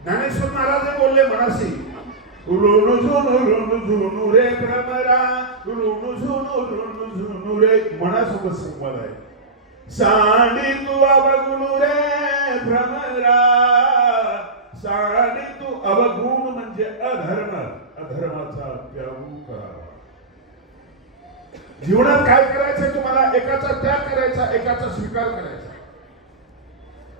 ज्ञानेश्वर महाराज बोलले मनाशी, रुणु झुणु रे भ्रमरा, रुणु झुणु रे. मनासोबत संवाद आहे. सांडी तुला बघुनु रे भ्रमरा साने तू अवगुण म्हणजे अधर्म, अधर्माचा त्याग करावा. जीवनात काय करायचंय तुम्हाला? एकाचा त्याग करायचा, एकाचा स्वीकार करायचा.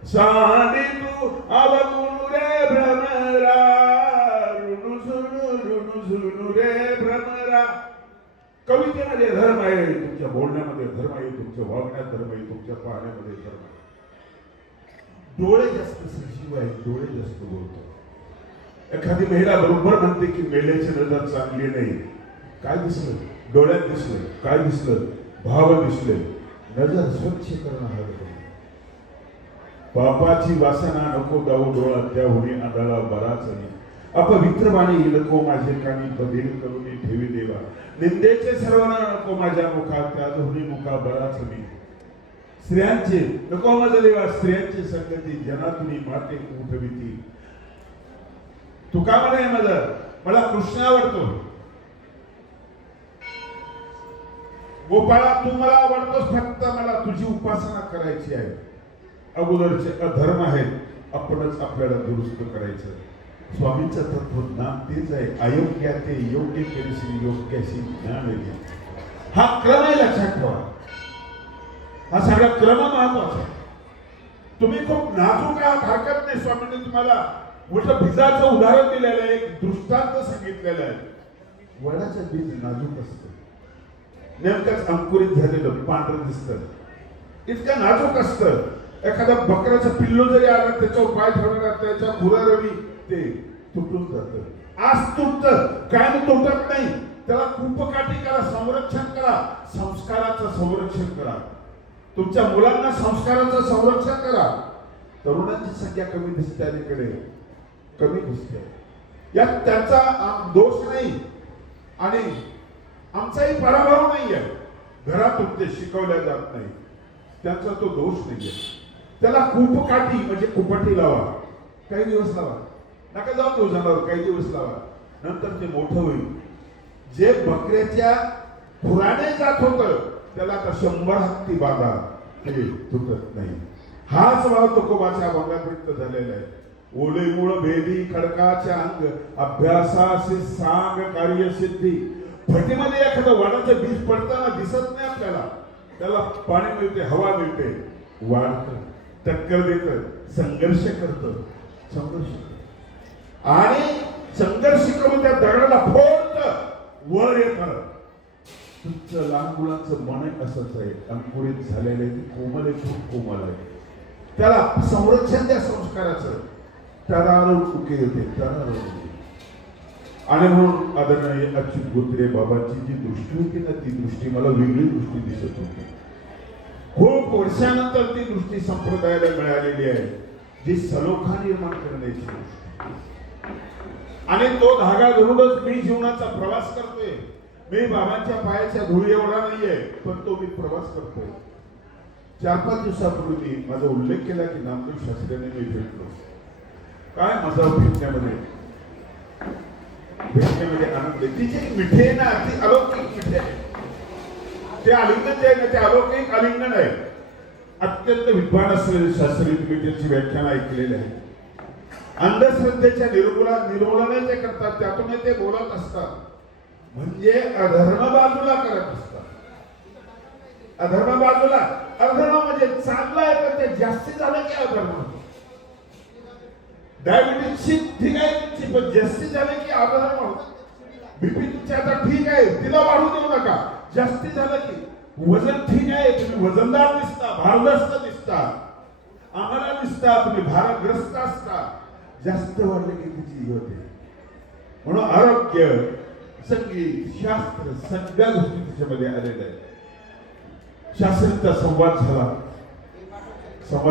साने तू अवगुण रे भ्रमरा, रुनु झुनु रे भ्रमरा. कवितेमध्ये धर्म आहे, तुमच्या बोलण्यामध्ये धर्म आहे, तुमच्या वागण्यात धर्म आहे, तुमच्या पाहण्यामध्ये धर्म आहे. डोळे जास्त सजीव आहेत, डोळे जास्त बोलतो. एखादी महिला बरोबर म्हणते की मेल्याची नजर चांगली नाही. काय दिसलं? डोळ्यात दिसलं. काय दिसलं? भाव दिसले. नजर स्वच्छ करणं हवं. पापाची वासना नको जाऊ डोळा, त्या होणी आंधळा बराच नाही. अपवित्र वाणी नको माझे कानी, बधीर करून ठेवी देवा. निंदेचे सर्वना नको माझ्या मुखात, त्या होणी मुखा बराच मी. स्त्रियांचे नको माझा देवा, स्त्रियांची संगती जनातुनी माते उठविती. तुका म्हणे मला कृष्ण आवडतो. गोपाळा तू मला आवडतोस, फक्त मला तुझी उपासना करायची आहे. अगोदरचे अधर्म आहेत, आपणच आपल्याला दुरुस्त करायचं. स्वामींचं तत्वज्ञान तेच आहे. अयोग्य ते योग्य केली, योग्याशी ज्ञान घ्या. हा क्रम आहे, लक्षात ठेवा. हा सगळा क्रम महत्वाचा. तुम्ही खूप नाजूक आहात, हरकत नाही. स्वामींनी तुम्हाला मोठं बीजाचं उदाहरण दिलेलं आहे, एक दृष्टांत सांगितलेलं आहे. वडाचं बीज नाजूक असतं, नेमकंच अंकुरित झालेलं पांढरं दिसतं, इतकं नाजूक असतं. एखादा बकऱ्याचं पिल्लू जरी आलं, त्याच्यावर पाय ठेवणार, त्याच्या खुरारवी ते तुटून जातं. आज तुटतं, काय तुटत नाही. त्याला कूपकाठी करा, संरक्षण करा, संस्काराचं संरक्षण करा. तुमच्या मुलांना संस्काराचं संरक्षण करा. तरुणांची संख्या कमी दिसते, अलीकडे कमी दिसते. यात त्यांचा दोष नाही आणि आमचाही पराभव नाहीये. घरातून ते शिकवल्या जात नाही, त्यांचा तो दोष नाहीये. त्याला कूपकाठी म्हणजे कुपटी लावा, काही दिवस लावा, नका जाऊ देऊ जनावर, काही दिवस लावा, नंतर ते मोठं होईल. जे बकऱ्याच्या खुराने जात होतं त्याला आता 100 हत्ती बाधा, ते तुटत नाही. हाच भाव तुकोबाच्या अभंगात झालेला आहे. ओले मूळ भेदी खडकाच्या अंग, अभ्यासासे सांग कार्यसिद्धी. फटीमध्ये एखादं वडाचं बीज पडताना दिसत नाही आपल्याला, त्याला पाणी मिळते, हवा मिळते, वाढतं, टक्कर देतं, संघर्ष करतं, संघर्ष आणि संघर्ष करून त्या दगडाला फोडतं, वर येतं. तुमचं लहान मुलांचं मन असंच आहे, अंकुरित झालेले, कोमल आहे, खूप कोमल आहे. त्याला संरक्षण द्या संस्काराचं. तरारू चुके होते, तरारू. आणि म्हणून आदरणीय अच्युत गोत्रे बाबांची जी दृष्टी होती ना, ती दृष्टी मला वेगळी दृष्टी दिसत होती. खूप वर्षानंतर ती दृष्टी संप्रदायाला मिळालेली आहे, जी सलोखा निर्माण करण्याची दृष्टी. आणि तो धागा धरूनच मी जीवनाचा प्रवास करतोय. मी बाबांच्या पायाच्या धुळी एवढा नाहीये, पण तो मी प्रवास करतोय. 4-5 दिवसापूर्वी माझा उल्लेख केला की नामदेव शास्त्रीने मी भेटलो. काय माझा भेटण्यामध्ये आनंद आहे. तिची मिठे ना, ती अलौकिक मिठे आहे. ते आलिंगन जे आहे ना, ते अलौकिक आलिंगन आहे. अत्यंत विद्वान असलेले शास्त्री, तुम्ही त्यांची व्याख्यान ऐकलेली आहे. अंधश्रद्धेच्या निर्मूलने ते करतात, त्यातून ते बोलत असतात. म्हणजे अधर्म बाजूला करत असतात. अधर्म बाजूला, अधर्म म्हणजे चांगला आहे, पण ते जास्ती झालं की अधर्म. डायबिटीजची ठीक आहे तुमची, पण जास्ती झालं की अधर्म होतं. बीपी तुमची आता ठीक आहे, तिला वाढू देऊ नका. जास्ती झालं की वजन ठीक आहे, तुम्ही वजनदार दिसता, भारग्रस्त दिसता, आम्हाला दिसता, तुम्ही भारग्रस्त असता. जास्त वाढले की तिची होते. म्हणून आरोग्य, संगीत, शास्त्र, सगळ्या गोष्टी त्याच्यामध्ये आलेल्या आहेत. शास्त्राचा संवाद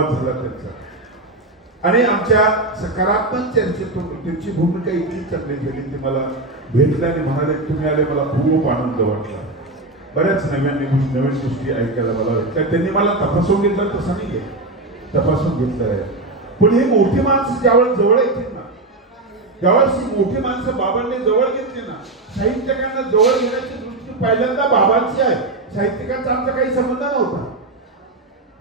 झाला त्यांचा. आणि आमच्या सकारात्मक चर्चेतून त्यांची भूमिका इतकी चांगली झाली. ते मला भेटल्याने म्हणाले, तुम्ही आले, मला खूप आनंद वाटला. बऱ्याच नवीन गोष्टी ऐकायला मला वाटल्या. त्यांनी मला तपासून घेतलं, तसं नाही आहे, तपासून घेतलं आहे. पण हे मोठी माणसं ज्यावेळेस जवळ येतील ना, ज्यावेळेस ही मोठी माणसं बाबांनी जवळ घेतली ना, साहित्यिकांना जवळ घेण्याची दृष्टी पहिल्यांदा बाबांची आहे. साहित्यिकांचा आमचा काही संबंध नव्हता.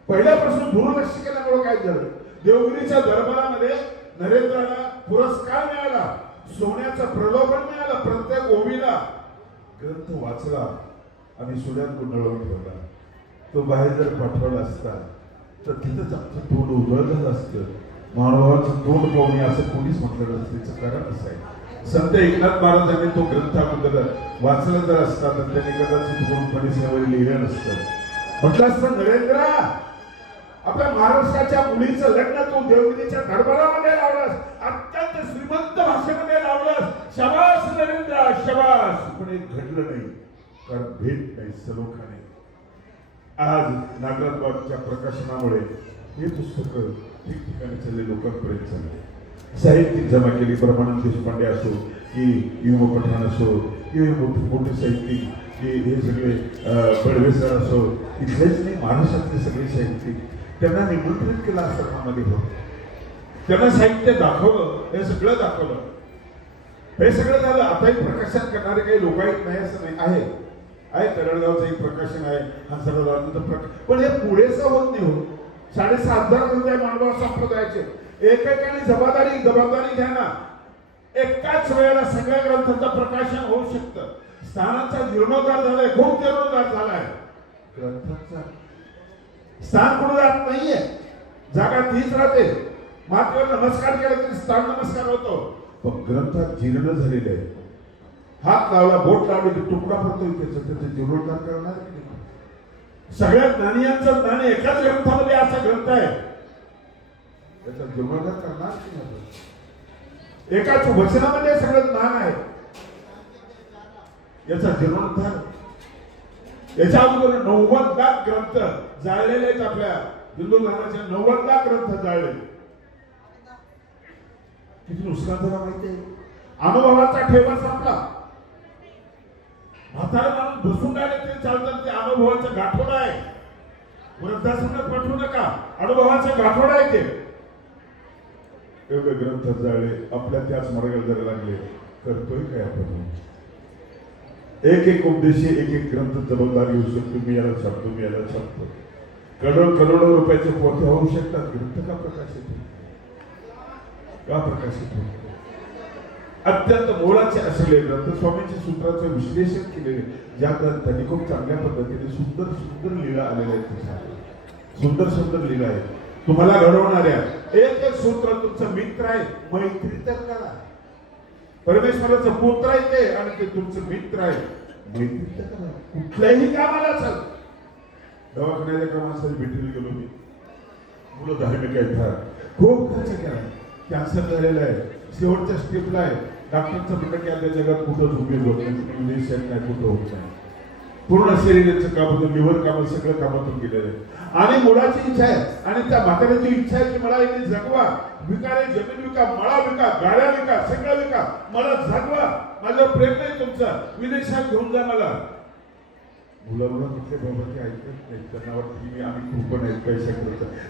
पहिल्यापासून दूरदर्शी केल्यामुळे काय झालं, देवगिरीच्या दरबारामध्ये नरेंद्राला पुरस्कार मिळाला, सोन्याचं प्रलोभन मिळालं प्रत्येक ओवीला. ग्रंथ वाचला आणि सुड्यात गुंडाळून ठेवला. तो बाहेर जर पाठवला असता तर तिथंच आमचं तोंड उघड झालं असतं. मानवाचं तोंड पाहुणे असं कोणीच म्हटलं नसतं. त्याचं कारण असं आहे, संत एकनाथ महाराजांनी तो ग्रंथ अगोदर वाचला जर असता तर त्यांनी कदाचित गुरुपणी सेवेवर लिहिलं नसतं. म्हटलं असतं नरेंद्र, आपल्या महाराष्ट्राच्या मुलीचं लग्न तू देवगिरीच्या दरबारामध्ये लावलंस, अत्यंत श्रीमंत भाषेमध्ये लावलंस. शाबास नरेंद्र, शाबास. पण एक घडलं नाही, कारण भेट नाही सलोखा नाही. आज नागराजबागच्या प्रकाशनामुळे हे पुस्तक ठिकठिकाणी चालले, लोकांपर्यंत चालले. साहित्यिक जमा केली, ब्रह्मानंद देशपांडे असो की युवा पठाण असो किंवा मोठे मोठे साहित्यिक की हे सगळे बडवेसर असो, इथलेच नाही महाराष्ट्रातले सगळे साहित्यिक, त्यांना निमंत्रित केलं आश्रमामध्ये हो. त्यांना साहित्य दाखवलं, हे सगळं दाखवलं. हे सगळं झालं. आताही प्रकाशन करणारे काही लोक आहेत, नाही असं नाही, आहे तरडगावचं एक प्रकाशन आहे, हंसराजांचं प्रकाशन, पण हे पुरेसं होत नाही हो. 7,500 ग्रंथ मानव संप्रदायाचे, एकेकाने जबाबदारी घ्या ना. एकाच वेळेला सगळ्या ग्रंथांचं प्रकाशन होऊ शकतं. स्थानाचा जीर्णोद्धार झालाय, खूप जीर्णोद्धार झालाय. ग्रंथांचा स्थान कुठं जात नाहीये, जागा तीच राहते. मात्र नमस्कार केला तरी स्थान नमस्कार होतो. पण ग्रंथात जीर्ण झालेले आहे. हात लावला, बोट लावली की तुकडा पडतोय, त्याचं जीर्णोद्धार करणार की नाही. सगळ्या ज्ञानियांचं ज्ञान एकाच ग्रंथामध्ये असा ग्रंथ आहे, त्याचा जीर्णोद्धार करणार की नाही. एकाच वचनामध्ये सगळं ज्ञान आहे, याचा जीर्णोद्धार. याच्या अगोदर 90 लाख ग्रंथ जाळलेले आहेत. आपल्या हिंदू धर्माचे 90 लाख ग्रंथ जाळले. किती नुकसान झालं माहिती आहे. अनुभवाचा ठेवा संपला. म्हातारा माणूस बसून राहिले तरी चालतात, ते अनुभवाचा गाठोडा आहे. वृद्धाश्रमात पाठवू नका, अनुभवाचा गाठोडा आहे ते. एवढे ग्रंथ जाळले, आपल्या त्याच मार्गाला जरा लागले. करतोय काय आपण? एक उपदेशी एक ग्रंथ जबाबदारी होऊ शकतो. मी याला छापतो, मी याला छापतो. करोडो रुपयाचे पोते होऊ शकतात. ग्रंथ का प्रकाशित होतो? का प्रकाशित होतो? अत्यंत मोलाचे असलेले ग्रंथ, स्वामींच्या सूत्राचं विश्लेषण केलेले, ज्या ग्रंथांनी खूप चांगल्या पद्धतीने सुंदर सुंदर लीला आलेल्या आहेत. सुंदर सुंदर लीला आहे तुम्हाला घडवणाऱ्या. एक एक सूत्र तुमचं मित्र आहे, मैत्री तर करा. परमेश्वराचं पुत्र आहे ते, आणि ते तुमचं मित्र आहे, मैत्री तर करा. कुठल्याही कामाला चल. दवाखान्याच्या कामासाठी भेटीला गेलो मी. मुलं धार्मिक आहेत, फार खूप खर्च केला. कॅन्सर झालेला आहे, शेवटच्या स्टेपला आहे. डॉक्टरचं म्हणणं की आपल्या जगात कुठंच उपयोग होत नाही, नाही कुठं होत नाही. पूर्ण शरीराचं काम होतं, लिव्हर काम, सगळं कामातून गेलेलं आहे. आणि मुलाची इच्छा आहे, आणि त्या म्हाताऱ्याची इच्छा आहे की मला इथे जगवा. विकारे, जमीन विका, मळा विका, गाड्या विका, सगळं विका, मला जगवा. माझं प्रेम नाही तुमचं, विदेशात घेऊन जा मला. मुलं कुठले बाबा ते ऐकत नाही. त्यांना वाटतं की आम्ही खूप पण आहेत, पैसा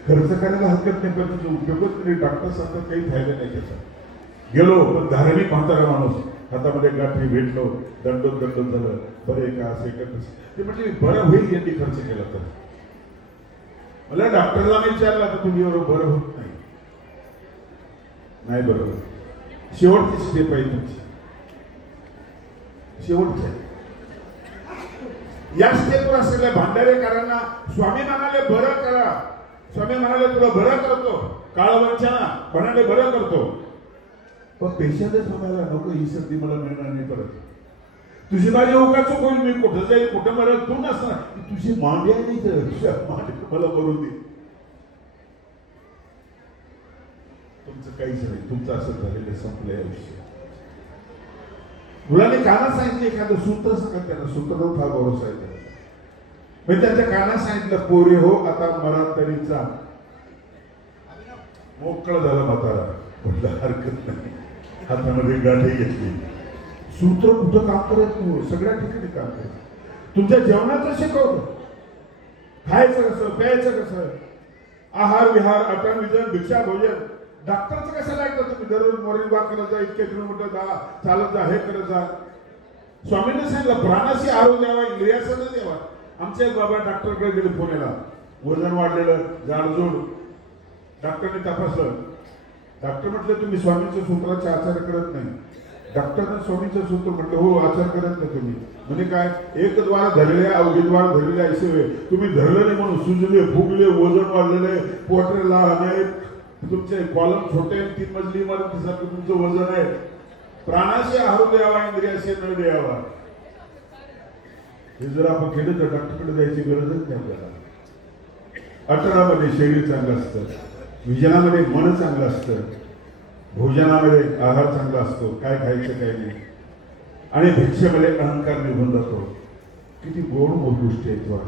खर्च करायला हरकत नाही, पण तुझं उपयोगच नाही. डॉक्टर सांगतात काही फायदा नाही त्याचा. गेलो, पण धार्मिक म्हातारा माणूस, हातामध्ये गाठी भेटलो, दंडोत झालं. बरे का असे ते म्हणजे बरं होईल यांनी खर्च केला तर. मला डॉक्टरला विचारला तर तुम्ही बरं होत नाही. नाही बरोबर. शेवटची स्टेप आहे तुमची, शेवटची. या स्टेपवर असलेल्या भांडारेकरांना स्वामी म्हणाले बरं करा. स्वामी म्हणाले तुला बरं करतो. काळवंचाना म्हणाले बरं करतो. पण पेशंटच म्हणाला नको, ही संधी मला मिळणार नाही परत. तुझी माझी उगाच होईल, मी कुठं जाईल, कुठं मरेल तू नसणार. तुझी मांडी आहे नाही तर मांडी मला करून दे. तुमचं काहीच नाही, तुमचं असं झालेलं संपलंय आयुष्य. मुलाने कानात सांगितलं एखादं सूत्र सांगत, त्यांना सूत्रावर फार भरोसा आहे. मी त्यांच्या कानात सांगितलं पोरे हो आता मरा तरीचा. मोकळं झालं म्हातारा. म्हटलं हरकत नाही. हातामध्ये गाठी घेतली. सूत्र कुठं काम करत नाही, सगळ्या ठिकाणी काम करत. तुमच्या जेवणाचं शिकवतो, खायचं कसं, प्यायचं कसं, आहार विहार, आटन विजन, भिक्षा भोजन. डॉक्टरचं कसं लागतं? तुम्ही दररोज मॉर्निंग वॉक करत जा, इतके किलोमीटर जा, चालत जा, हे करत जा. स्वामींनी सांगितलं प्राणाशी आरोग्य द्यावा, इंद्रियाचं द्यावा. आमचे बाबा डॉक्टरकडे गेले पुण्याला, वजन वाढलेलं, जाडजूड. डॉक्टरने तपासलं. डॉक्टर म्हटलं तुम्ही स्वामींच्या सूत्राचे आचार करत नाही. डॉक्टरने स्वामींचं सूत्र म्हटलं हो आचार करत नाही तुम्ही. म्हणजे काय, एक द्वार धरले अवघी द्वार धरले ऐसे वे. तुम्ही धरलं नाही म्हणून सुजले फुगले वजन वाढलेले पोटरे लहान आहेत, तुमचे कॉलम छोटे 3 मजली इमारतीसारखं तुमचं वजन आहे. प्राणाशी आहार द्यावा इंद्रियाशी न द्यावा. हे जर आपण केलं तर डॉक्टरकडे जायची गरजच नाही आपल्याला. 18मध्ये शरीर चांगलं असतं, विजनामध्ये मन चांगलं असतं, भोजनामध्ये आहार चांगला असतो, काय खायचं काय नाही, आणि भिक्षेमध्ये अहंकार निघून जातो. किती गोड गोष्टी आहेत. वा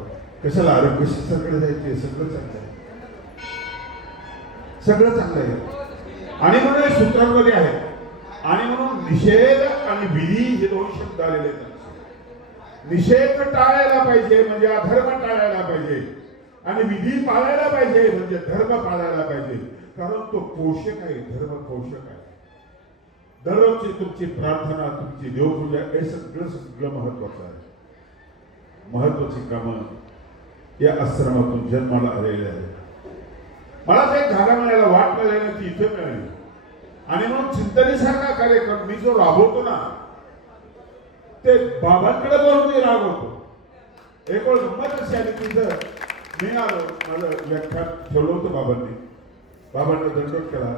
कशाला आरोग्य शास्त्राकडे जायचे, सगळं चांगलं आहे, सगळं चांगलं आहे. आणि म्हणून हे सूत्रांमध्ये आहे. आणि म्हणून निषेध आणि विधी हे 2 शब्द आलेले आहेत. निषेध टाळायला पाहिजे म्हणजे अधर्म टाळायला पाहिजे, आणि विधी पाळायला पाहिजे म्हणजे धर्म पाळायला पाहिजे. कारण तो पोषक आहे, धर्म पोषक आहे. दररोजची तुमची प्रार्थना, तुमची देवपूजा हे सगळं महत्वाचं आहे. महत्वाची कामं या आश्रमातून जन्माला आलेले आहे. मला ते जागा मिळायला, वाट मिळाली ती इथे मिळाली. आणि म्हणून चिंतनेसारखा कार्यक्रम मी जो राबवतो ना, ते बाबांकडे बघून मी राबवतो. एक वेळ गंमत अशी आली, तिथं मी आलो, माझं व्याख्यान ठेवलं होतं बाबांनी. बाबांना दंडवत केला.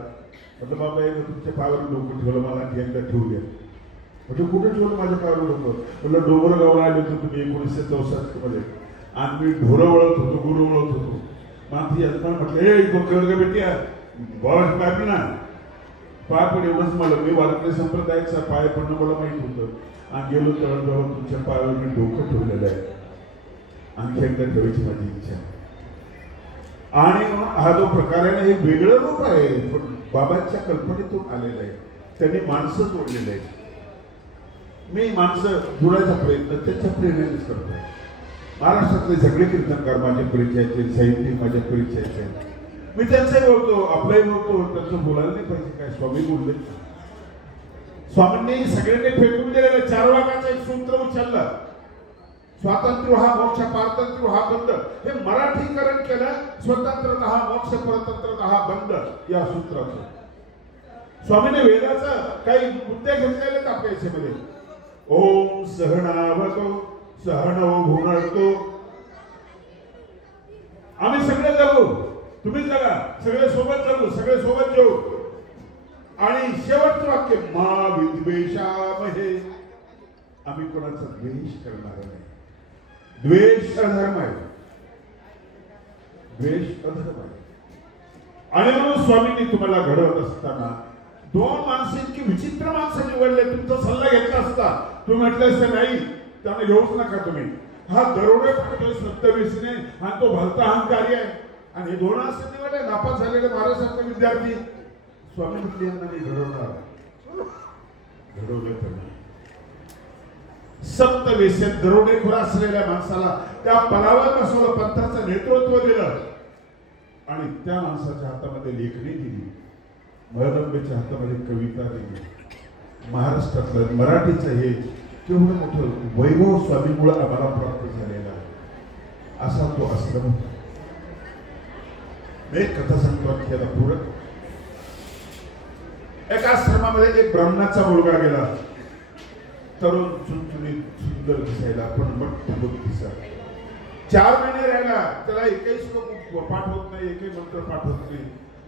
म्हटलं बाबा एकदा तुमच्या पायावर डोकं ठेवलं, मला एकदा ठेवू द्या. म्हणजे कुठे ठेवलं माझ्या पायावर डोकं? म्हटलं डोंगरगावला आले होते तुम्ही 1964 मध्ये, आणि मी ढोरं वळत होतो, गुरु वळत होतो. माझी यजमान म्हटलं हे डोक्यावर बेटी बाबा पाय पण ना पाय पण एवढंच मला, मी वारकरी संप्रदायाचा पाय पडणं मला माहित होतं. आणि गेलो तळजावर तुमच्या पायावर मी डोकं ठेवलेलं आहे, आणखी एकदा ठेवायची माझी इच्छा. आणि हा जो प्रकार आहे ना, हे वेगळं रूप आहे, पण बाबांच्या कल्पनेतून आलेलं आहे. त्यांनी माणसं जोडलेले आहेत. मी माणसं जोडायचा प्रयत्न त्यांच्या प्रेरणेनेच करतो. महाराष्ट्रातले सगळे कीर्तनकार माझ्या परिचयाचे, साहित्यिक माझ्या परिचयाचे. मी त्यांचाही बोलतो, आपलाही बोलतो. त्यांचं बोलायला नाही पाहिजे काय, स्वामी बोलले. स्वामींनी सगळ्यांनी फेकून दिलेलं 4 वाक्याचं एक सूत्र उचललं, स्वातंत्र्य हा मोक्ष, पारतंत्र्य हा बंद. हे मराठीकरण केलं, स्वतंत्रता हा मोक्ष, परतंत्रता हा बंद या सूत्राचं. स्वामीने वेदाचं काही मुद्दे घेतलेले आपल्या याच्यामध्ये. ओम सहनावतो सहनौ भुनक्तो. आम्ही सगळे जगू, तुम्ही जगा, सगळे सोबत जगू, सगळे सोबत जेऊ. आणि शेवटचं वाक्य मा विद्वेषामहे. आम्ही कोणाचा द्वेष करणार नाही. द्वेष अधर्म आहे, द्वेष अधर्म आहे. आणि म्हणून स्वामींनी तुम्हाला घडवत असताना 2 माणसं इतकी विचित्र माणसं निवडले. तुमचा सल्ला घेतला असता, तुम्ही म्हटलं असतं नाही त्यांना घेऊच नका तुम्ही, हा दरोडे पडतोय 27 ने आणि तो भलता अहंकारी आहे. आणि हे 2 असं निवडले नापास झालेले महाराष्ट्रातले विद्यार्थी. स्वामी म्हटले यांना मी घडवणार. घडवले त्यांना. सप्त वेसेत दरोडेखोर असलेल्या माणसाला त्या पदावर बसवलं, पंथाचं नेतृत्व दिलं, आणि त्या माणसाच्या हातामध्ये लेखणी दिली, महदंबेच्या हातामध्ये कविता दिली. महाराष्ट्रातलं मराठीचं हे केवढं मोठं वैभव स्वामीमुळे आम्हाला प्राप्त झालेला आहे. असा तो आश्रम होता. एक कथा सांगतो त्याला पूरक. एका आश्रमामध्ये एक ब्राह्मणाचा मुलगा गेला. तरुण, चुनचुनीत, सुंदर दिसायला, पण मटबुट दिसा. 4 महिने राहिला. त्याला एकही श्लोक पाठ होत नाही, एकही मंत्र पाठ होत नाही.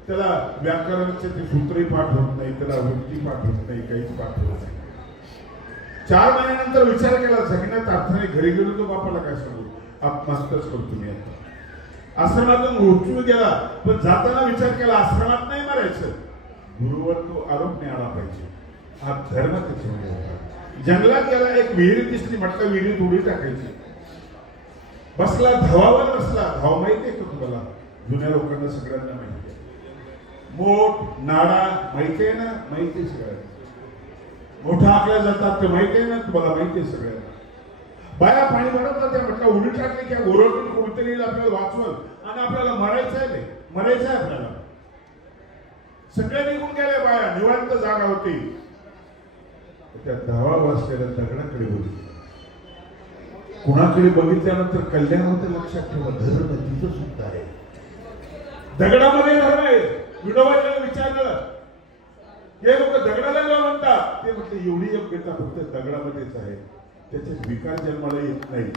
त्याला व्याकरणाचे ते सूत्रही पाठ होत नाही, त्याला वृत्ती पाठ होत नाही, काहीच पाठ होत नाही. 4 महिन्यानंतर विचार केला, जगण्यात अर्थाने घरी गेलो तो बापाला काय सांगू, आत्महत्याच करतो मी आता. आश्रमातून मृत्यू गेला, पण जाताना विचार केला आश्रमात नाही मारायचं, गुरुवर तो आरोप नाही आला पाहिजे. हा धर्म त्याच्यामध्ये होता. जंगलात गेला, एक विहीर दिसली, म्हटलं विहिरीत उडी टाकायची. बसला, धावावर बसला. धाव माहिती आहे का तुम्हाला? जुन्या लोकांना सगळ्यांना माहिती आहे. मोठ नाडा माहिती आहे ना? माहिती आहे सगळ्यांना. मोठा आकल्या जातात ते माहिती आहे ना तुम्हाला? माहिती आहे सगळ्यांना. बाया पाणी भरत जाते, म्हटलं उडी टाकली की ओरडून कोणतरी आपल्याला वाचवल आणि आपल्याला मरायचं आहे. नाही मरायचं आहे आपल्याला. सगळे निघून गेले बाया, निवांत जागा होती. त्या धावा वाचलेल्या दगडाकडे बघितलं. कुणाकडे बघितल्यानंतर कल्याण होते. लक्षात ठेवा, धर्म तिथं सुद्धा आहे. दगडामध्ये धर्म आहे. विनोबाला विचारलं हे लोक दगडाला न म्हणतात, ते म्हटले एवढी योग्यता फक्त दगडामध्येच आहे, त्याच्यात विकार जन्माला येत नाही.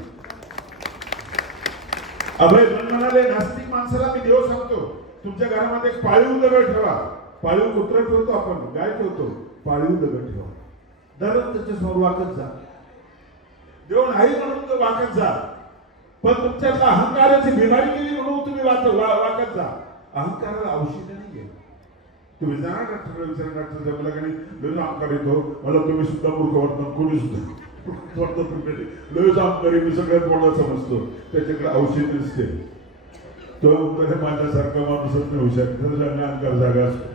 अभय म्हणाले नास्तिक माणसाला मी देव सांगतो, तुमच्या घरामध्ये एक पाळीव दगड ठेवा. पाळीव कुत्र ठेवतो आपण, गाय ठेवतो, पाळीव दगड ठेवा. दररोज त्याच्या समोर वाकत जा. देव नाही म्हणून तो वाकत जा, पण तुमच्यातला अहंकाराची बिमारी केली म्हणून तुम्ही वाकत जा. अहंकाराला औषध नाहीये. तुम्ही जाणार डॉक्टरला विचारा, डॉक्टर जमला का नाही, लय अहंकार येतो मला, तुम्ही सुद्धा मूर्ख वाटणार, कोणी सुद्धा लय अहंकारी, मी सगळ्यात मोठा समजतो, त्याच्याकडे औषध नसते. तो माझ्यासारखा माणूसच नाही होऊ शकत, अहंकार जागा असतो.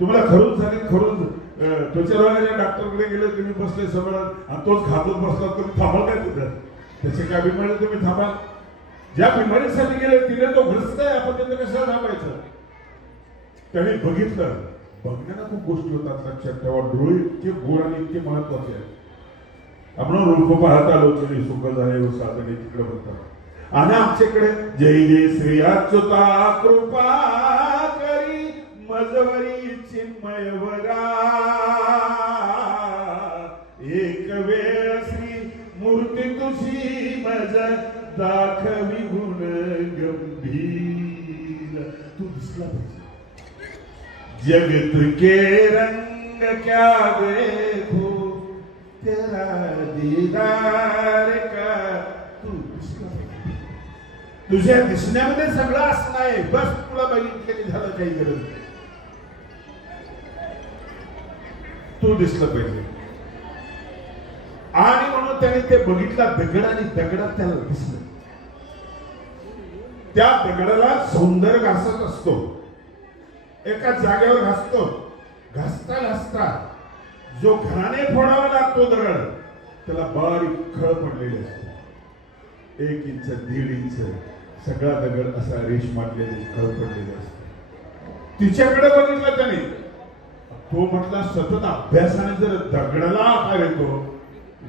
तुम्हाला खरून सांगेल, खरून त्वचेरोगाच्या डॉक्टरकडे गेले, तुम्ही बसले समोर आणि तोच खातच बसला, तुम्ही थांबाल काय तिथं? त्याचे काय बिमारी तुम्ही थांबाल? ज्या बिमारीसाठी गेले तिने तो ग्रस्त आहे, आपण त्यांना कशाला थांबायचं? त्याने बघितलं, बघण्याला खूप गोष्टी होतात, लक्षात ठेवा. डोळे इतके गोड आणि इतके महत्वाचे आहेत. आपण रूप पाहत आलो तरी सुख झाले साधने तिकडे म्हणतात. आणि आमच्याकडे जय जय श्री अच्युता कृपा करी मजवरी चिन्मयवरा, एक वेळ श्री मूर्ती तुझी मज दाखवी गुण गंभीर. तू दिसला पाहिजे. जगत के रंग क्या देखो तेरा दीदार का, तू दिसला पाहिजे. तुझ्या दिसण्यामध्ये सगळं असं आहे, बस तुला बघितलं झालं, काही गरज नाही. तू दिसलं पाहिजे. आणि म्हणून त्याने ते बघितला दगड, आणि दगडात त्याला दिसलं. त्या दगडाला सौंदर्य घासत असतो, एका जागेवर घासतो. घासता घासता जो घराने फोडावा लागतो दगड, त्याला बारीक खळ पडलेले असते. 1 इंच 1.5 इंच सगळा दगड असा रेशमातलेले खळ पडलेले असते. तिच्याकडे बघितलं त्याने. तो म्हटला सतत अभ्यासाने जर दगडाला आकार येतो,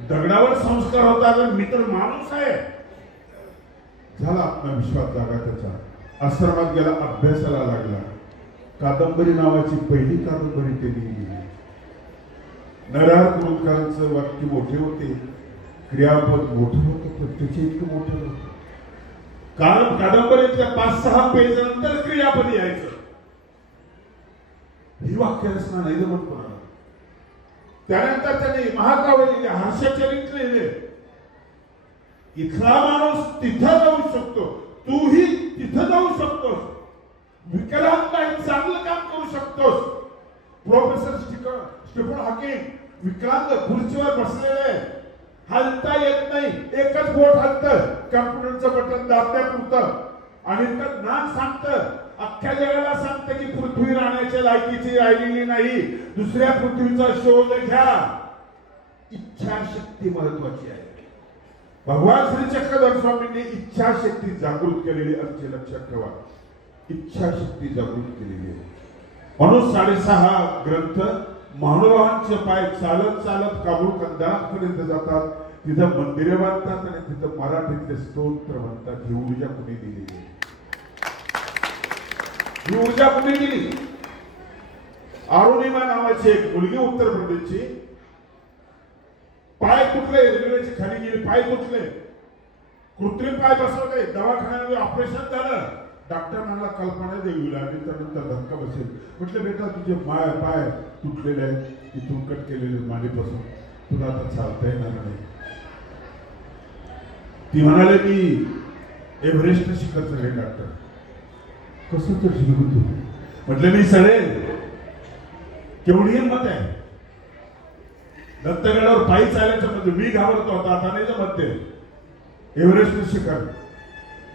दगडावर संस्कार होता, तर मी तर माणूस आहे. झाला आत्मविश्वास जागा त्याचा. आश्रमात गेला, अभ्यासाला लागला. कादंबरी नावाची पहिली कादंबरी त्यांनी लिहिली. नरहर कुरुंदकरांचं वाक्य मोठे होते, क्रियापद मोठं होतं, पण त्याचे इतकं मोठं नव्हतं. कारण कादंबरीतल्या 5-6 पेज नंतर क्रियापद यायचं. ही वाक्य रचना नाही जमत कोणाला. त्यानंतर त्यांनी महाकाव्य लिहिले, हर्षचरित्र लिहिले. इथला माणूस तिथं जाऊ शकतो, तूही तिथं जाऊ शकतोस. विकलांग नाही, चांगलं काम करू शकतोस. प्रोफेसर स्टीफन हॉकिंग विकलांग, खुर्चीवर बसलेले, हलता येत नाही, एकच बोट हलतं, कम्प्युटरचं बटन दाबण्यापुरतं, आणि तर नाक सांगतं, अख्ख्या जगाला सांगतं की पृथ्वी राहण्याच्या लायकीची राहिलेली नाही, दुसऱ्या पृथ्वीचा शोध घ्या. इच्छाशक्ती महत्वाची आहे. भगवान श्री चक्रधर स्वामींनी इच्छाशक्ती जागृत केलेली असते, लक्षात ठेवा. इच्छाशक्ती जागृत केलेली आहे. म्हणून 6.5 ग्रंथ महानुभावांचे पाय चालत चालत काबूल कंदापर्यंत जातात. तिथं मंदिरे बांधतात आणि तिथं मराठीतले स्तोत्र म्हणतात. ही ऊर्जा कुणी दिली? ही ऊर्जा कुणी दिली? अरुणिमा नावाची एक मुलगी उत्तर प्रदेशची, पाय तुटले, रेल्वेची खाली गेली, पाय तुटले, कृत्रिम पाय बसवले, दवाखान्यामध्ये ऑपरेशन झालं. डॉक्टर मला कल्पना देवी लागली, त्यानंतर धक्का बसेल. म्हटलं बेटा तुझे पाय तुटलेले आहेत, इथून कट केलेले मानेपासून, तुला आता चालता येणार नाही. ती म्हणाले मी एव्हरेस्ट शिखर चढेल. डॉक्टर कसं तर शिकू तू? म्हटलं मी चढेल. केवढी हिंमत आहे. दत्तगडावर पायी चालायचं म्हणजे मी घाबरतो होता, आता नाही जमत ते. एव्हरेस्ट शिखर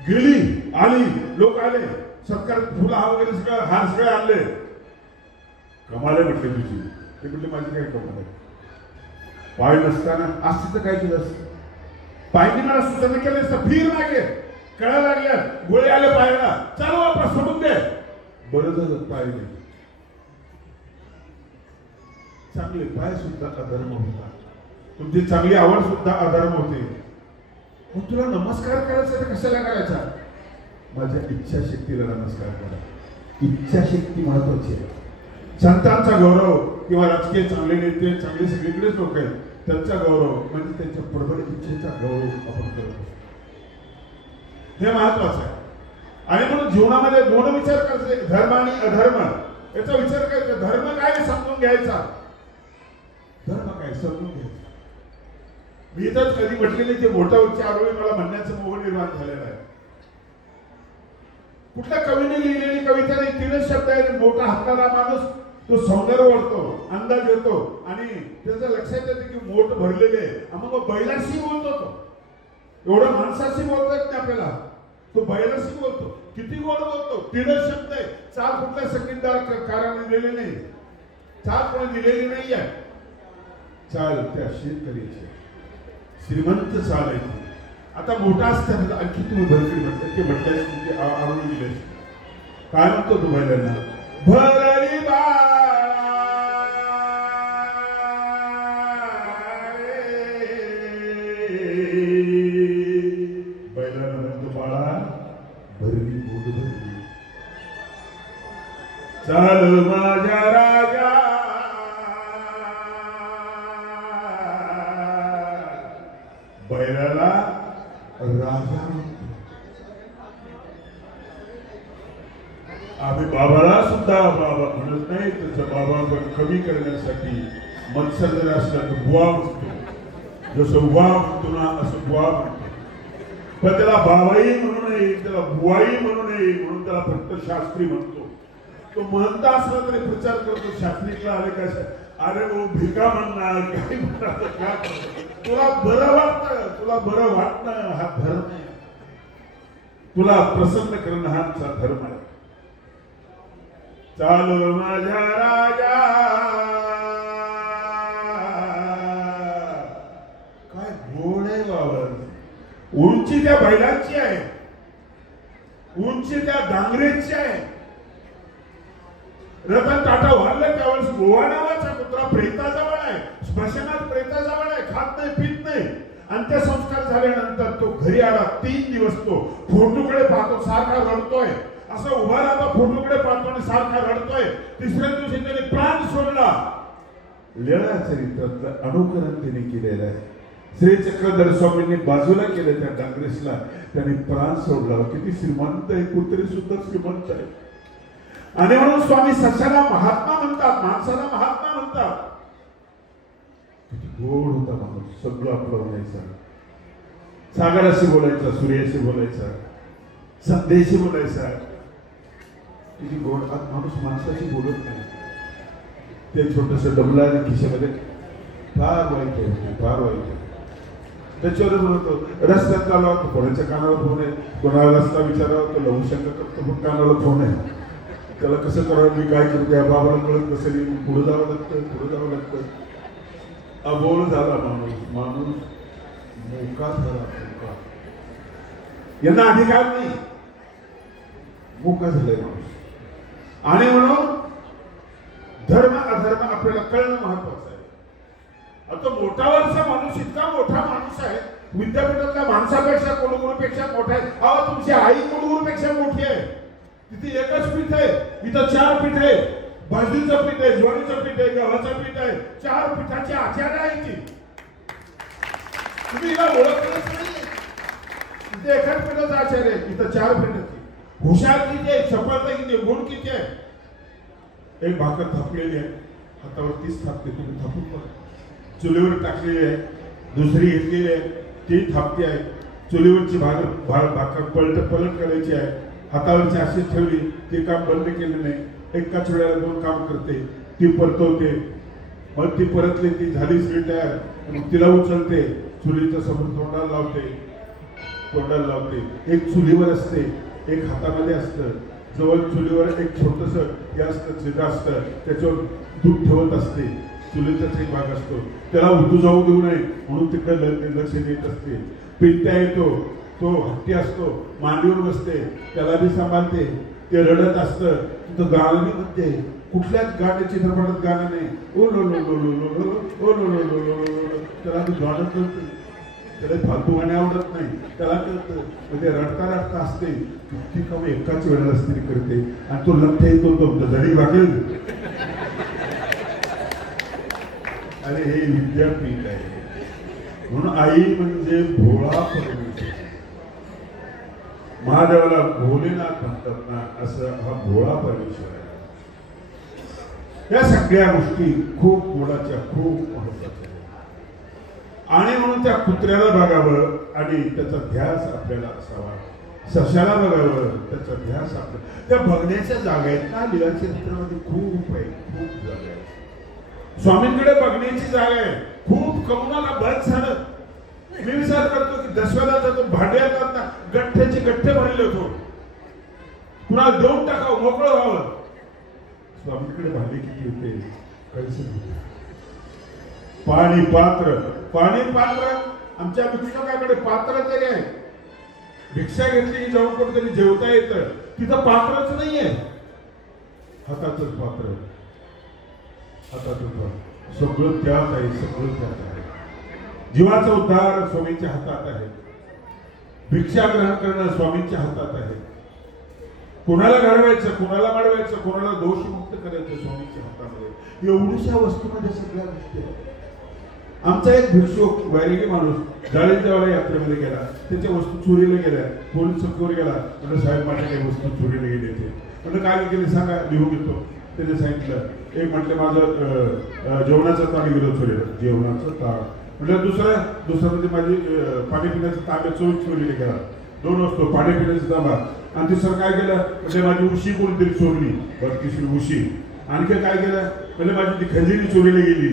गेली, आली, लोक आले, सत्कार फुला वगैरे सगळं हार सगळे आणले. कमाल आहे म्हटले तुझी. ते म्हटले माझी काय कमाल आहे? पाय नसताना असते तर काय केलं असतं? पायने मला सूचना केलं असतं, फिर मागे, कळा लागल्या, गोळे आले पायाला, चालू वापस सोडून दे. बरं झालं पाय नाही. चांगले पाय सुद्धा अधर्म होता. तुमची चांगली आवड सुद्धा अधर्म होते. मग तुला नमस्कार करायचा तर कशाला करायचा? माझ्या इच्छाशक्तीला नमस्कार करा. इच्छाशक्ती महत्वाची आहे. संतांचा गौरव किंवा राजकीय चांगले नेते, चांगले सगळीकडेच लोक आहेत, त्यांचा गौरव म्हणजे त्यांच्या प्रबळ इच्छेचा गौरव आपण करतो. हे महत्वाचं आहे. आणि म्हणून जीवनामध्ये दोन विचार करायचे, धर्म आणि अधर्म. याचा विचार करायचा. धर्म काय समजून घ्यायचा. धर्म काय समजून घ्यायचा. मी तर कधी म्हटलेले की मोठा उच्चारोळी मला म्हणण्याचं मोह निर्माण झालेला आहे. कुठल्या कवीने लिहिलेली कविता नाही. 3 शब्द आहेत. मोठा हाताला माणूस तो सौंदर्य ओळखतो, अंदाज येतो आणि त्याचं लक्षात येतं की मोठ भरलेले. मग बैलाशी बोलतो तो. एवढं माणसाशी बोलतात नाही आपल्याला. तो बैलाशी बोलतो. किती गोड बोलतो. 3 शब्द आहे. 4 कुठल्या संगीतदार काराने दिलेले नाही. 4 कोणी दिलेली नाही आहे. चाल त्या शेतकरीची श्रीमंत चाल आहे. आता मोठा असताना आणखी तुम्ही भरकरी म्हणतात की म्हटल्यास तुमचे आवडून दिले. काय म्हणतो तू बैलांना. भरली बैलांना म्हणतो बाळा भरली बोट भरली. चाल माझ्या राजा बैलाला राजा. आम्ही बाबाला सुद्धा बाबा म्हणत नाही. त्याचा बाबा पण कमी करण्यासाठी मनसर्जन असला तर बुवा म्हणतो. जसं बुवा म्हणतो ना असं बुवा म्हणतो. पण त्याला बाबाई म्हणू नये, त्याला बुवाई म्हणू नये, म्हणून त्याला फक्त शास्त्री म्हणतो. तो म्हणता असला तरी प्रचार करतो. शास्त्रीला आले काय. अरे वो भिका म्हणणार काही म्हणणार. तुला बरं वाटतं, तुला बरं वाटणं हा धर्म आहे. तुला प्रसन्न करणं हा आमचा धर्म आहे. चाल माझ्या राजा. काय गोड आहे बाबा. उंची त्या बैलांची आहे. उंची त्या डांगरेची आहे. रतन टाटा वारले त्यावेळेस गोवा नावाचा कुत्रा प्रेताजवळ आहे. स्मशानात प्रेताजवळ आहे. खात नाही, पित नाही. अंत्यसंस्कार झाल्यानंतर तो घरी आला. 3 दिवस तो फोटोकडे पाहतो, सारखा रडतोय. असं उभा राहता फोटोकडे पाहतो आणि सारखा रडतोय. 3ऱ्या दिवशी त्याने प्राण सोडला. लीळा चरित्रातलं अनुकरण त्याने केलेलं आहे. श्री चक्रधर स्वामींनी बाजूला केलं त्या डांगरेसला. त्याने प्राण सोडला. किती श्रीमंत आहे. कुत्री सुद्धा श्रीमंत आहे. आणि म्हणून स्वामी सशाला महात्मा म्हणतात, माणसाला महात्मा म्हणतात. किती गोड होता माणूस. सगळं आपलं म्हणायचं. सागराशी बोलायचा, सूर्याशी बोलायचा, संदेशी बोलायचा. किती गोड. आज माणूस माणसाशी बोलत नाही. ते छोटस डबला आणि खिशामध्ये फार वाईट आहे, फार वाईट आहे. त्याच्यावर बोलतो. रस्त्यात चालू होतो, कोणाच्या कानाला फोन आहे. कोणाला रस्ता विचारावा तो लवू शंका करतो, पण कानाला फोन आहे. त्याला कसं करावं, मी काय करतो या बाबाला कळत कसं नाही. पुढे जावं लागतं, पुढे जावं लागतं. अबोल झाला माणूस. माणूस मोका झाला. मोका. यांना अधिकार नाही. मोका झालाय माणूस. आणि म्हणून धर्म अधर्म आपल्याला कळणं महत्वाचं आहे. आता मोठा वर्षा माणूस इतका मोठा माणूस आहे. विद्यापीठातल्या माणसापेक्षा कुलगुरूपेक्षा मोठा आहे. अहो तुमची आई कुलगुरूपेक्षा मोठी आहे. तिथे एकच पीठ आहे. इथं 4 पीठ आहे. भाजणीचं पीठ आहे, ज्वारीचं पीठ आहे, गव्हाचं पीठ आहे. 4 पीठाची आचार्य आहे ती. तुम्ही हिला ओळखलंच नाही. तिथे एकाच पीठाचं आचार्य आहे. इथं 4 पीठाची. हुशार किती आहे, चपळता किती आहे, गुण किती आहे. एक भाकर थापलेली आहे. हातावर 30 थापते. तुम्ही थापून बघा. चुलीवर टाकलेली आहे. दुसरी घेतलेली आहे. ती थापती आहे. चुलीवरची भाकर पलट करायची आहे. हातावरची अशी ठेवली. ते काम बंद केलं नाही. एकाच वेळेला 2 काम करते. ती परतवते. मग ती परतली. ती झाली स्वीट तयार. मग तिला उचलते. चुलीच्या समोर तोंडाला लावते. एक चुलीवर असते, एक हातामध्ये असतं. जवळ चुलीवर एक छोटस हे असतं, चिदा असतं. त्याच्यावर दूध ठेवत असते. चुलीचाच एक भाग असतो. त्याला उतू जाऊ देऊ नये म्हणून तिकडे लक्ष देत असते. पिंट्या येतो. तो हत्ती असतो. मांडीवर बसते. त्याला बी सांभाळते. ते रडत असतं. तिथं गाणं म्हणते. कुठल्याच गाण्या चित्रपटात गाणं नाही. ओ लो लो लो लो लो लो ओ लो लो लो लो लो. त्याला बी गाणं करते. त्याला फालतू गाणे आवडत नाही. त्याला कळतं म्हणजे रडता रडता असते ती काम एकाच वेळेला स्त्री करते आणि तो लक्ष येतो तो जरी वागेल. अरे हे विद्यापीठ आहे. म्हणून आई म्हणजे भोळा परमेश्वर. महादेवाला भोलेनाथ म्हणतात ना, असं हा भोळा परमेश्वर आहे. या सगळ्या गोष्टी खूप मोलाच्या, खूप महत्वाच्या. आणि म्हणून त्या कुत्र्याला बघावं आणि त्याचा ध्यास आपल्याला असावा. सशाला बघावं, त्याचा ध्यास आपल्याला. त्या बघण्याच्या जागा आहेत ना लीलाचरित्रामध्ये खूप आहे, खूप जागा आहे. स्वामींकडे बघण्याची जागा आहे खूप. कमनाला बरंच झालं. मी विचार करतो की दशव्याला जातो भांडे येतात ना, गठ्ठ्याचे गठ्ठे भरले होतो, कुणाला देऊन टाकावं, मोकळं व्हावं. स्वामींकडे भांडे किती होते कैसे होते. पाणी पात्र, पाणी पात्र. आमच्या भिक्षुकाकडे पात्र तरी आहे. भिक्षा घेतली की जाऊन कुठेतरी जेवता येतं, तिथं पात्रच नाहीये. हातातच पात्र, हातातच पात्र. सगळं त्यात आहे, सगळं त्यात आहे. जीवाचा उद्धार स्वामींच्या हातात आहे. भिक्षा ग्रहण करणं स्वामींच्या हातात आहे. कोणाला घडवायचं, कोणाला माडवायचं, कोणाला दोषमुक्त करायचं स्वामींच्या हातामध्ये. एवढ्याशा वस्तूमध्ये सगळ्या गोष्टी आहेत. आमचा एक भिक्षुक वैरागी माणूस जाळीच्यावाला यात्रेमध्ये गेला, त्याच्या वस्तू चोरीला गेल्या. पोलीस चौकीवर गेला, म्हणजे साहेब माझ्या काही वस्तू चोरीला गेले ते. म्हणजे काय केले सांगा, लिहून घेतो. त्याने सांगितलं. एक म्हटलं माझं जेवणाचं ताट गेलं चोरीला, जेवणाचं ताट. म्हणजे दुसरं म्हणजे माझी पाणी पिण्याचं तांब्या चोरीला गेला. 2 वस्तू, पाणी पिण्याचा तांबा. आणि तिसरं काय केलं म्हणजे माझी उशी कोणतरी चोरली, 32 उशी. आणखी काय केलं म्हणजे माझी ती खंजिरी चोरीला गेली.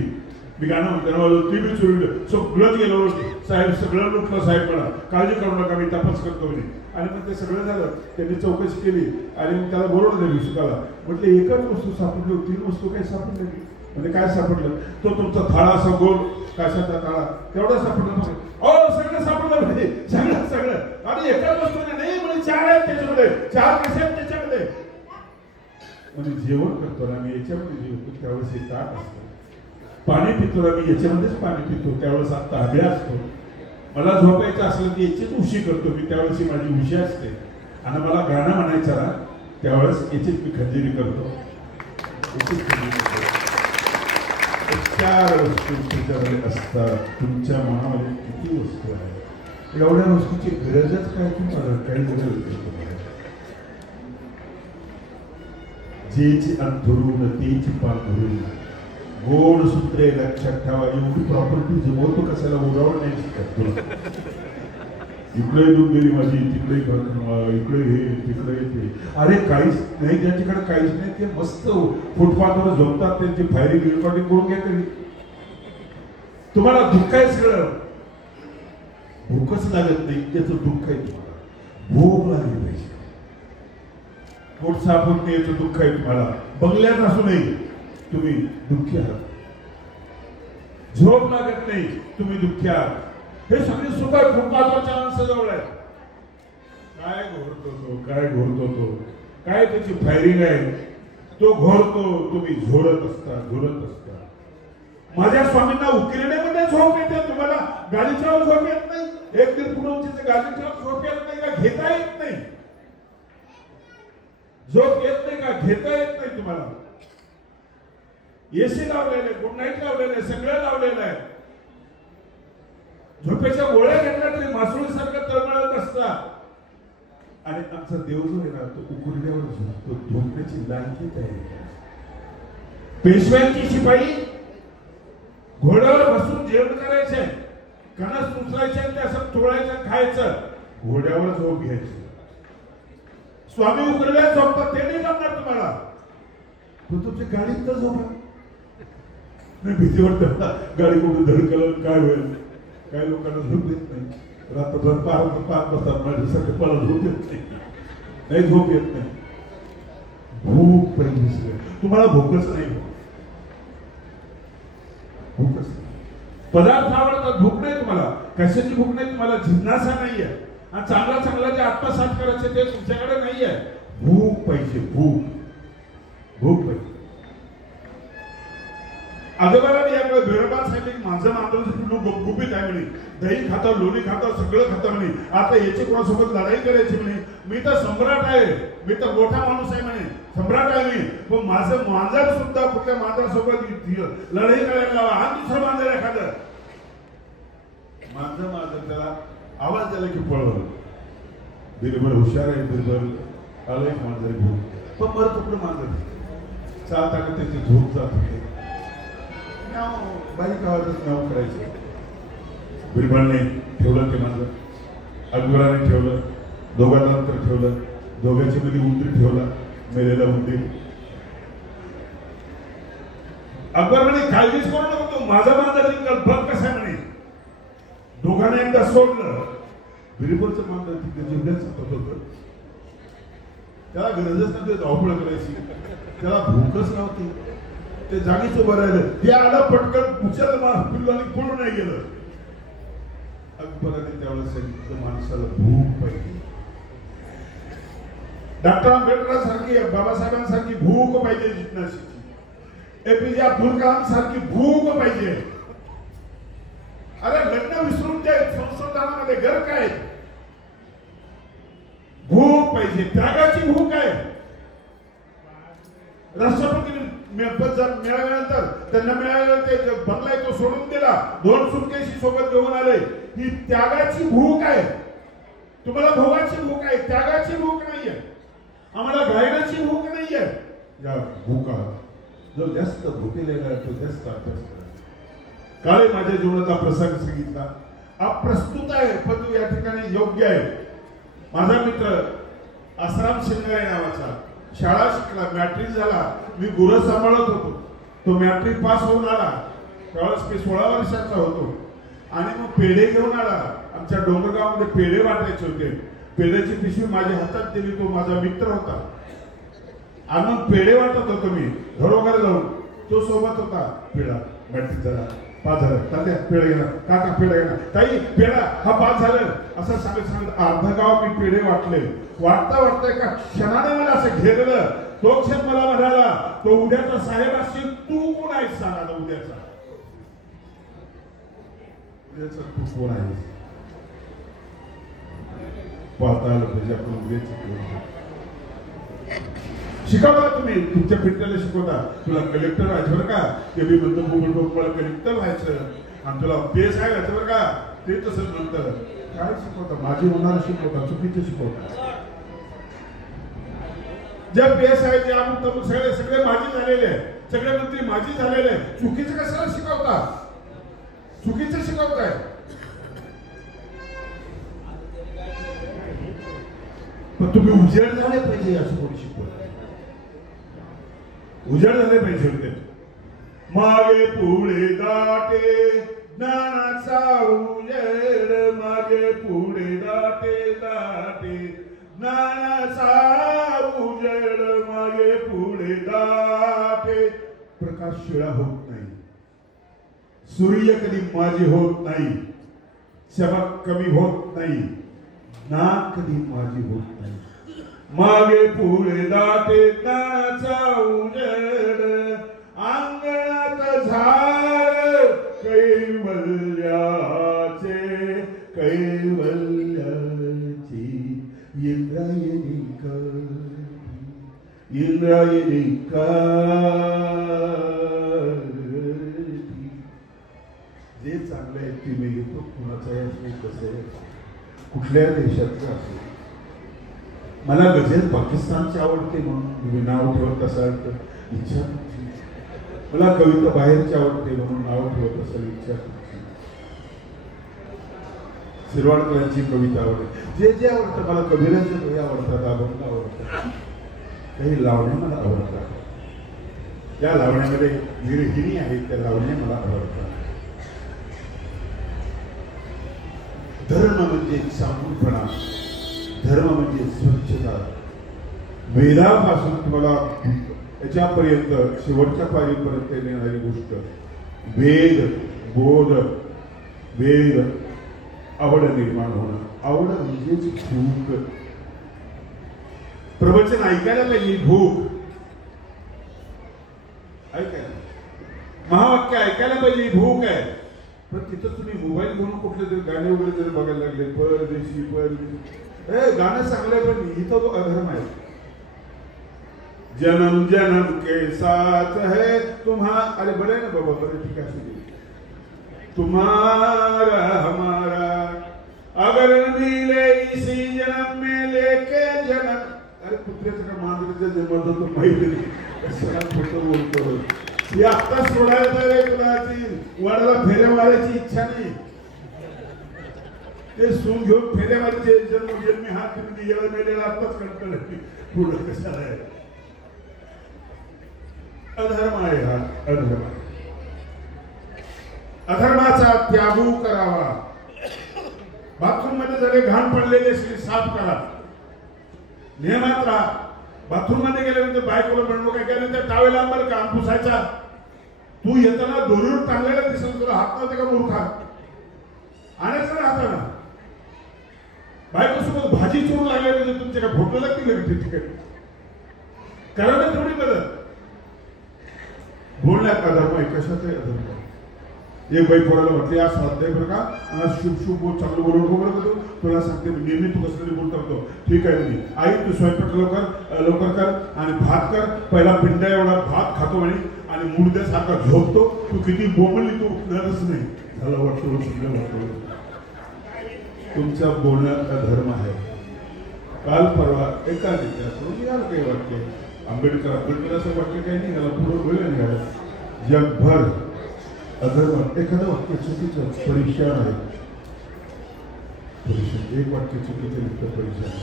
मी गाणं म्हणतो ती बी चोरीलं. सगळंच गेलो साहेब, सगळं लुटलं साहेब, मला काळजी करू नका, मी तपास करतो म्हणे. आणि मग ते सगळं झालं. त्यांनी चौकशी केली आणि मग त्याला बोलवलं त्या भिक्षुकाला. म्हटलं एकच वस्तू सापडली, 3 वस्तू काही सापडली नाही. म्हणजे काय सापडलं, तो तुमचा थाळा असा गोल काशाचा ताळा तेवढा सापडला. सगळं सापडलं म्हणजे सगळं. आणि एकाच वस्तू नाही म्हणजे 4 आहेत त्याच्यामध्ये, 4 कसे आहेत त्याच्यामध्ये. म्हणजे जेवण करतो ना मी याच्यामध्ये जेवतो, त्यावेळेस हे ताट असतं. पाणी पितो ना मी याच्यामध्येच पाणी पितो, त्यावेळेस आता तांब्या असतो. मला झोपायचं असलं की याचीच उशी करतो मी, त्यावेळेस माझी उशी असते. आणि मला गाणं म्हणायचं ना त्यावेळेस याचीच मी खंजिरी करतो. 4 वस्तू तुमच्याकडे असतात. तुमच्या मनामध्ये किती वस्तू आहेत, एवढ्या वस्तूची गरजच काय तुम्हाला, काही गरज. जेची अंथरून तेची पांघरून, गोड सूत्रे लक्षात ठेवा. एवढी प्रॉपर्टी जमवतो कशाला, उरावं नाही शिकत तुला. इकडे दूध दिली माझी, तिकडे इकडे हे, तिकडे ते. अरे काहीच नाही ज्यांच्याकडे, काहीच नाही ते मस्त फुटपाथवर झोपतात, त्यांची फायरिंग रेकॉर्डिंग करून घ्या. तुम्हाला दुःख आहे सगळं, भूकच लागत नाही त्याचं दुःख आहे तुम्हाला. भूक लागली पाहिजे. पोट साफ होत नाही याचं दुःख आहे तुम्हाला. बंगल्यात असू नये तुम्ही दुःखी आहात. झोप लागत नाही तुम्ही दुःखी आहात. हे सगळे सुख फुटपाथवरच्या माणसाजवळ आहे. काय घोरतो तो, काय घोरतो तो, काय त्याची फायरिंग आहे. तो घोरतो, तुम्ही झोडत असता. माझ्या स्वामींना उकिरड्यामध्ये झोप येते, तुम्हाला गाडीच्यावर झोप येत नाही. 1-1.5 फूट उंचीच्या गाडीच्यावर झोप येत नाही का, घेता येत नाही. झोप येत नाही का, घेता येत नाही तुम्हाला. एसी लावलेले, गुड नाईट लावलेले, सगळं लावलेलं आहे. झोपेच्या गोळ्या घेतल्या तरी मासुळीसारखं तळमळत असतात. आणि आमचा देव जो आहे ना, तो उकुरड्यावर झोपतो. झोपण्याची लायकी आहे. पेशव्यांची शिपाई घोड्यावर बसून जेवण करायचे, कणस उचलायचे, ते असं चोळायचं, खायचं, घोड्यावर झोप घ्यायची. स्वामी उकरड्यात झोपतात, ते नाही जमणार तुम्हाला. पण तुमच्या गाडीत तर झोपा. नाही भीती वाटत, गाडी कुठे धडकलं काय होईल. काही लोकांना झोप येत नाही, रात्रभर पाहत बसतात. माझ्यासारखं मला झोप येत नाही, झोप येत नाही. भूक पहिली, तुम्हाला भूकच नाही. भूकच नाही. पदार्थ आवडतात, भूक नाही तुम्हाला. कशाची भूक नाही तुम्हाला, जिज्ञासा नाहीये. आणि चांगला जे आत्मसात करायचे ते तुमच्याकडे नाहीये. भूक पाहिजे, भूक पाहिजे. आजोबाला याकडे बेरोबार सांगितले की माझं मांजराचं पिल्लू गुपगुपीत गुपित आहे म्हणे, दही खातं लोणी खातं सगळं खातं म्हणे, आता याची कोणासोबत लढाई करायची म्हणे, मी तर सम्राट आहे, मी तर मोठा माणूस आहे म्हणे, सम्राट आहे मी, पण माझं मांजर सुद्धा कुठल्या मांजरासोबत लढाई करायला लावा आणि दुसरं मांजर एखादं मांजर त्याला आवाज द्यायला की पळवलं. बिरबल हुशार आहे, बिरबल आलं एक मांजर घेऊन, पण मरत कुठलं मांजर चालताना त्याची झोप जात होते, बारीक आवाजात नाव करायचे. बिरबलने ठेवलं ते मांजर, अकबराने ठेवलं, दोघांना नंतर ठेवलं, दोघांच्या मध्ये उंदीर ठेवला, मेलेला उंदीर. अकबर म्हणे काळजीच करू नको, तो माझा मांजर जिंकल, बघ कसा आहे म्हणे. दोघांना एकदा सोडलं, बिरबलचं मांजर तिथे जिंकण्याच होतं, त्याला गरजच नव्हती धावपळ करायची, त्याला भूकच नव्हती, ते जागीच उभं राहिलं. ते आलं पटकन उचल पिल्लाने पळून नाही गेलं. अकबराने त्यावेळेस सांगितलं माणसाला भूक पाहिजे, डॉक्टर आंबेडकरांसारखी बाबासाहेबांसारखी भूक पाहिजे, जिज्ञासेची, एपीजे अब्दुल कलाम सारखी भूक पाहिजे. अरे लग्न विसरून त्या संशोधनामध्ये घर काय, भूक पाहिजे, त्यागाची भूक आहे. राष्ट्रपती मिळाल्यानंतर त्यांना मिळालेलं ते बंगला तो सोडून दिला, 2 सुटकेशी सोबत घेऊन आले. ही त्यागाची भूक आहे. तुम्हाला भोगाची भूक आहे, त्यागाची भूक नाहीये, आम्हाला गायनाची भूक नाहीये. या भूका जो जास्त भुकेलेला आहे तो जास्त अभ्यास करा. काळे माझ्या जीवनाचा प्रसंग सांगितला, अप्रस्तुत आहे पण तो या ठिकाणी योग्य आहे. माझा मित्र आसाराम शिंदे नावाचा शाळा शिकला, मॅट्रिक झाला, मी गुरु सांभाळत होतो. तो मॅट्रिक पास होऊन आला, त्यावेळेस मी 16 वर्षाचा होतो, आणि मग पेढे घेऊन आला. आमच्या डोंगरगावमध्ये पेढे वाटायचे होते, पेढ्याची पिशवी माझ्या हातात दिली, तो माझा मित्र होता, आणि मग पेढे वाटत होतो मी घरोघर जाऊन. तो सोबत होता, पेढा मॅट्रिक झाला, 5 झालं, तात्या पेढे घेणार, काका पेढे घेणार, ताई पेढा हा 5 झालं, असं सांगत अर्धा गाव मी पेढे वाटले. वाटता वाटता एका क्षणाने मला असं घेरलं. तो क्षण मला म्हणाला, तो उद्याचा साहेब असशील, तू कोण आहेस सांग आता, उद्याचा तू कोण आहेस, पाहता आलं पाहिजे आपण उद्याच. शिकवता तुम्ही तुमच्या पिंट्याला शिकवता, तुला कलेक्टर व्हायचं बरं का, ते मी म्हणतो मला कलेक्टर व्हायचं, आणि तुला पेस आहे व्हायचं बरं का, ते तसं म्हणतं. काय शिकवता, माझी होणार शिकवता, चुकीचं शिकवता. ज्या पेस आहे ते अमुक सगळे माझी झालेले आहे, सगळे मंत्री माझी झालेले आहे, चुकीचं कशाला शिकवता, चुकीचं शिकवताय. पण तुम्ही उजेड झाले पाहिजे असं कोणी शिकवत, उजेड झाले पाहिजे होते. मागे पुढे दाटे ज्ञानाचा उजेड, मागे पुढे दाटे दाटे ज्ञानाचा उजेड, मागे पुढे दाटे. प्रकाश शिळा होत नाही, सूर्य कधी माझी होत नाही, चमक कमी होत नाही, ज्ञान कधी माझी होत नाही. मागे पुढे दाटे ज्ञानाचा उजेड, अंगणात झाड कैवल्याचे, कैवल्याची इंद्रायणी इंद्रायणी जे चांगलं आहे ते मी घेतो, कुणाचं आहे कसं आहे, कुठल्या देशाचं असेल. मला गझल पाकिस्तानची आवडते म्हणून मी नाव ठेवत असाल तर इच्छा तुमची, मला कविता बाहेरची आवडते म्हणून नाव ठेवत असाल इच्छा तुमची. शिरवाडकरांची कविता आवडते, जे जे आवडतं मला, कबीरांच्या कवी आवडतात, अभंग आवडतात, काही लावण्या मला आवडतात, त्या लावण्यामध्ये विरहिणी आहेत त्या लावण्या मला आवडतात. धर्म म्हणजे सामूहिकपणा, धर्म म्हणजे स्वच्छता. वेदापासून तुम्हाला याच्यापर्यंत शेवटच्या पायरीपर्यंत येणारी गोष्ट वेद, बोध, वेद, आवड निर्माण होणं. आवड म्हणजेच भूक. प्रवचन ऐकायला पाहिजे, भूक ऐकायला, महावाक्य ऐकायला पाहिजे, भूक आहे. पण तिथं तुम्ही मोबाईल म्हणून कुठले तरी गाणे वगैरे जरी बघायला लागले, परदेशी परदेशी, गाणं चांगलं पण इथं तो अधर्म आहे. जन्म जन्म के साथ है तुम्हा, अरे बरे ना बाबा, बरे ठीक आहे, तुम्हारा हमारा अगर मिले इसी जन्म में लेके जन्म. अरे कुत्र्याचं का मांजरीचं जन्म होतो माहिती नाही, खोटं बोलतो. ही आत्ता सोडायला रे कुणाची वडाला फेऱ्या मारायची इच्छा नाही, ते सून घेऊन फेऱ्या मारायचे जन्म हात तुम्ही गेला मेलेला आत्ताच कळतं पुढं कशाला आहे. अधर्म आहे हा, अधर्म. अधर्माचा त्याग करावा. बाथरूम मध्ये जरी घाण पडलेले असले साफ करा, नियमात राहा. बाथरूम मध्ये गेल्यानंतर बायकोला म्हणू काय केलं, टावेल आंबर का पुसायचा. तू येताना दोरीवर टांगलेला दिसत तुला हात नव्हते का मूर्खा, आणायचं ना हाताना. बायकोसोबत भाजी चोरू लागले म्हणजे तुमच्या काय फोटो लागतील का तिथे करायला थोडी मदत. बोलण्यात अधर्म आहे, कशात आहे अधर्म. एक बाई पोराला म्हटली आज स्वाध्याय बरं का, शुभ शुभ बोल, चांगलं बोलून बरं का, तुला सांगते नेहमी तू कसं तरी बोलत होतो. ठीक आहे मी आई, तू स्वयंपाक लवकर कर आणि भात कर. पहिला पिंडा एवढा भात खातो आणि मुडद्यासारखा झोपतो. तू किती बोंबली तू उठणारच नाही. झालं वाटतं वाटतं. तुमच्या बोलण्यात अधर्म आहे. काल परवा एका नेत्याचं काही वाक्य, आंबेडकर असं वाक्य काही नाही घाला, पुढं वेळ निघाला. जगभर अधर्म, एखादं वाक्य चुकीचं परीक्षण आहे. परीक्षण एक वाक्य चुकीचं लिहितं परीक्षण आहे.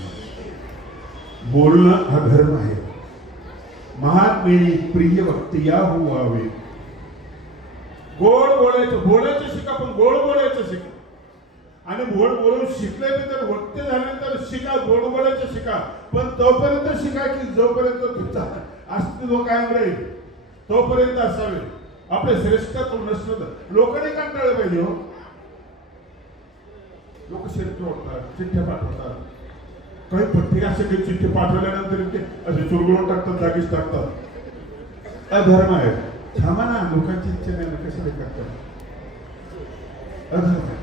बोलणं हा धर्म आहे. महात्मेनी प्रिय वक्तिया व्हावे. गोड बोलायचं शिका, पण गोड बोलायचं शिका. आणि गोड बोलून शिकले तर वक्ते झाल्यानंतर शिका, गोड बोलायचं शिका. पण तोपर्यंत शिका की जोपर्यंत तुमचा अस्तित्व कायम राहील तोपर्यंत असावे. आपले श्रेष्ठत्व नसतं. लोकांनी कंटाळलं पाहिजे हो. लोक शरीर ओढतात, चिठ्ठ्या पाठवतात. काही पत्रिका असे काही चिठ्ठे पाठवल्यानंतर ते असे चुरगळून टाकतात, जागीच टाकतात. अधर्म आहे. थांबा ना, लोकांची इच्छा नाही कशाला करतात. अधर्म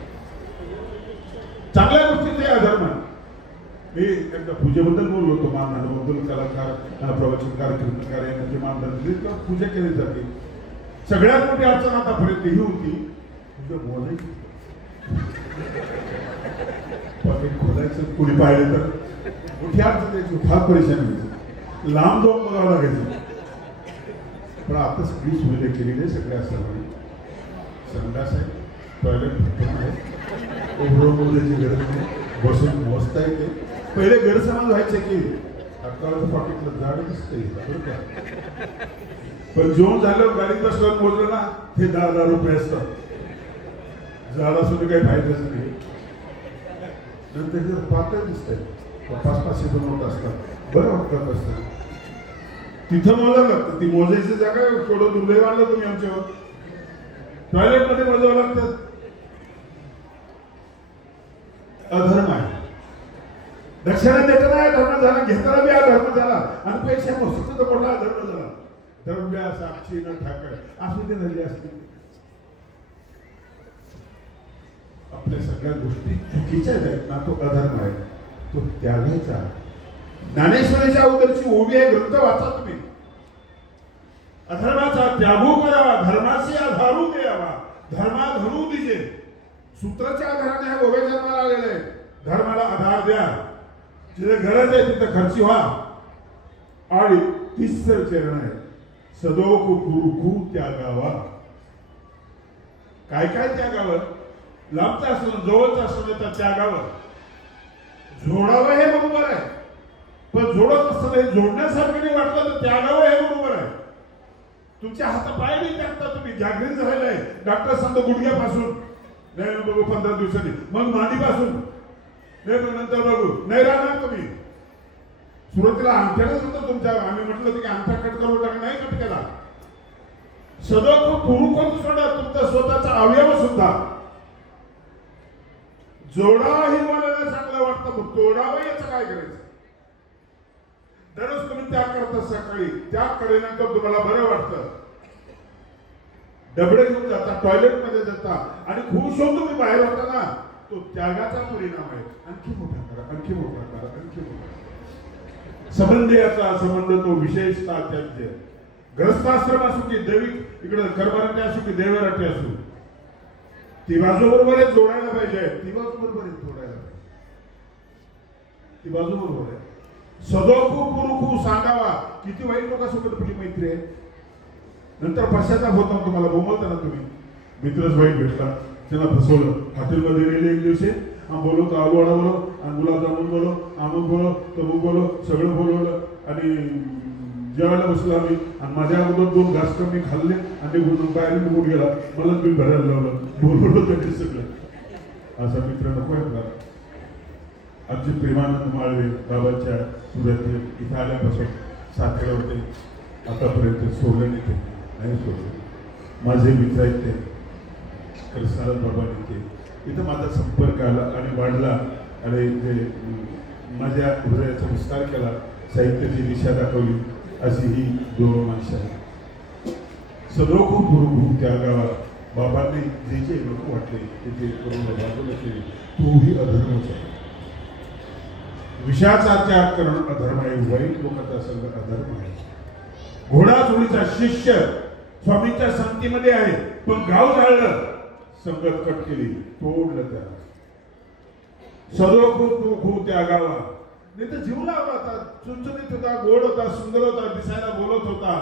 चांगल्या गोष्टीचे अधर्म. मी एकदा पूजेबद्दल बोललो होतो. मानधनाबद्दल कलाकार, प्रवचनकार, कीर्तनकार यांची मानधन दिली तर पूजा केली जाते. सगळ्यात मोठी अडचण आतापर्यंत ही होती, बोलायची खोलायचं. कुणी पाहिलं तर मोठी अडचण द्यायची, फार परेशान व्हायची, लांब जाऊन बघावं लागायचं. पण आता सगळी सुविधा केलेली आहे. सगळ्या असल्यामुळे संडास आहे, टॉयलेट आहे, ओव्हरची गरज नाही, बसून मोजता येते. पहिले गैरसमज व्हायचे की अक्काचं पाकिटलं झाड दिसतंय बरं का, पण जेवण झालं गाडीत बसल्यावर मोजलं ना ते 10,000 रुपये असतात. झाडा सुद्धा काही फायदाच नाही. नंतर पातळ दिसतंय, 500-500 नोट असतात, बरं वाटतात असतात. तिथं मोजावं लागतं. ती मोजायची जागा थोडं दुर्दैव आणलं तुम्ही आमच्यावर. टॉयलेट मध्ये मोजावं लागतं. अधर्म आहे. दक्षिणा देताना अधर्म झाला, घेताना बी अधर्म झाला, आणि पैसे मोजतो तर मोठा अधर्म झाला. द्रव्या साक्षी न ठाकर असू दे झाली असते. आपल्या सगळ्या गोष्टी चुकीच्या आहेत ना, तो अधर्म आहे, तो त्यागायचा. ज्ञानेश्वरीच्या अगोदरची ओवी आहे, ग्रंथ वाचा तुम्ही. अधर्माचा त्यागू करावा, धर्माशी आधारू द्यावा, धर्मा धरू दिजे. सूत्राच्या आधाराने हा ओव्या जन्माला आलेला आहे. धर्माला आधार द्या, जिथे गरज आहे तिथे खर्ची व्हा. आणि तिसरं चरण आहे, सदोख कुरुखू त्यागावा. काय काय त्यागावं? लांबचा असलं जवळचा असलं तर त्यागावं. जोडावं हे बरोबर आहे, पण जोडत असताना हे जोडण्यासारखं नाही वाटलं तर त्यागावं हे बरोबर आहे. तुमच्या हातापाय नाही टाकता तुम्ही. जागृत झालेलं आहे. डॉक्टर सांगतो गुडघ्यापासून नाही बघू 15 दिवसांनी, मग मांडीपासून नाही, मग नंतर बघू नाही राहणार तुम्ही. सुरुवातीला अंगठ्यालाच होतं तुमच्या. आम्ही म्हटलं की अंगठा कट करून टाका, नाही कट केला. सदैव पुरू करून सोडा तुमचा स्वतःचा अवयव सुद्धा. जोडावा हे मला चांगलं वाटतं, मग तोडावं याचं काय करायचं? दररोज तुम्ही त्याग करता. सकाळी त्याग केल्यानंतर तुम्हाला बरं वाटतं. डबडे घेऊन जाता, टॉयलेटमध्ये जाता आणि खुश होऊन तुम्ही बाहेर होता ना, तो त्यागाचा परिणाम आहे. आणखी मोठा करा, आणखी मोठा करा, आणखी मोठा करा. संबंधियाचा संबंध तो विशेषतः त्याचे ग्रस्ताश्रम असो की दैविक इकडे कर्मरटे असो की देवरटे असो, ती बाजू बरोबर जोडायला पाहिजे, ती बाजू बरोबर जोडायला पाहिजे, ती बाजू बरोबर आहे. सदोखू पुरुखू सांगावा. किती वाईट लोकांसोबत आपली मैत्री आहे. नंतर पश्चाताप होता तुम्हाला, बोंबलता ना तुम्ही, मित्रच वाईट भेटला, त्याला फसवलं. हॉटेलमध्ये गेले एक दिवशी, बोलो तर आलू अडवलो आणि गुलाबजामुन बोलो, आमून बोलो, तमूक बोलो, सगळं बोलवलं आणि जेवायला बसलो आम्ही. आणि माझ्या अगोदर 2 घास कमी खाल्ले आणि बाहेर निघून गेला. मला बिल भरायला लावलं, बोलवलं त्यांनी सगळं. असा मित्र नको आहे आपला. आमचे प्रेमानंद माळवे बाबांच्या सुरत इथं आल्यापासून साथीला होते, आतापर्यंत सोडलं नाही, ते नाही सोडलं. माझे मित्र आहेत ते करसाळ बाबा ते इथं माझा संपर्क आला आणि वाढला आणि ते माझ्या हृदयाचा विस्तार केला, साहित्याची दिशा दाखवली. अशी ही 2 माणसं आहेत. सदोखू गुरु त्या गावात बाबांनी जे जे नको वाटले ते करून बाजूला केले. तोही अधर्मच आहे. विषयाचा त्याग करणं अधर्म आहे, वाईट लोकांचा संग अधर्म आहे. घोडाचोळीचा शिष्य स्वामींच्या संगतीमध्ये आहे, पण गाव जाळलं, संगत कट केली, तोडलं त्याला. सदोखू त्या गावात नाही तर जीव लावला होता, चुनचुनीत होता, गोड होता, सुंदर होता, दिसायला बोलत होता.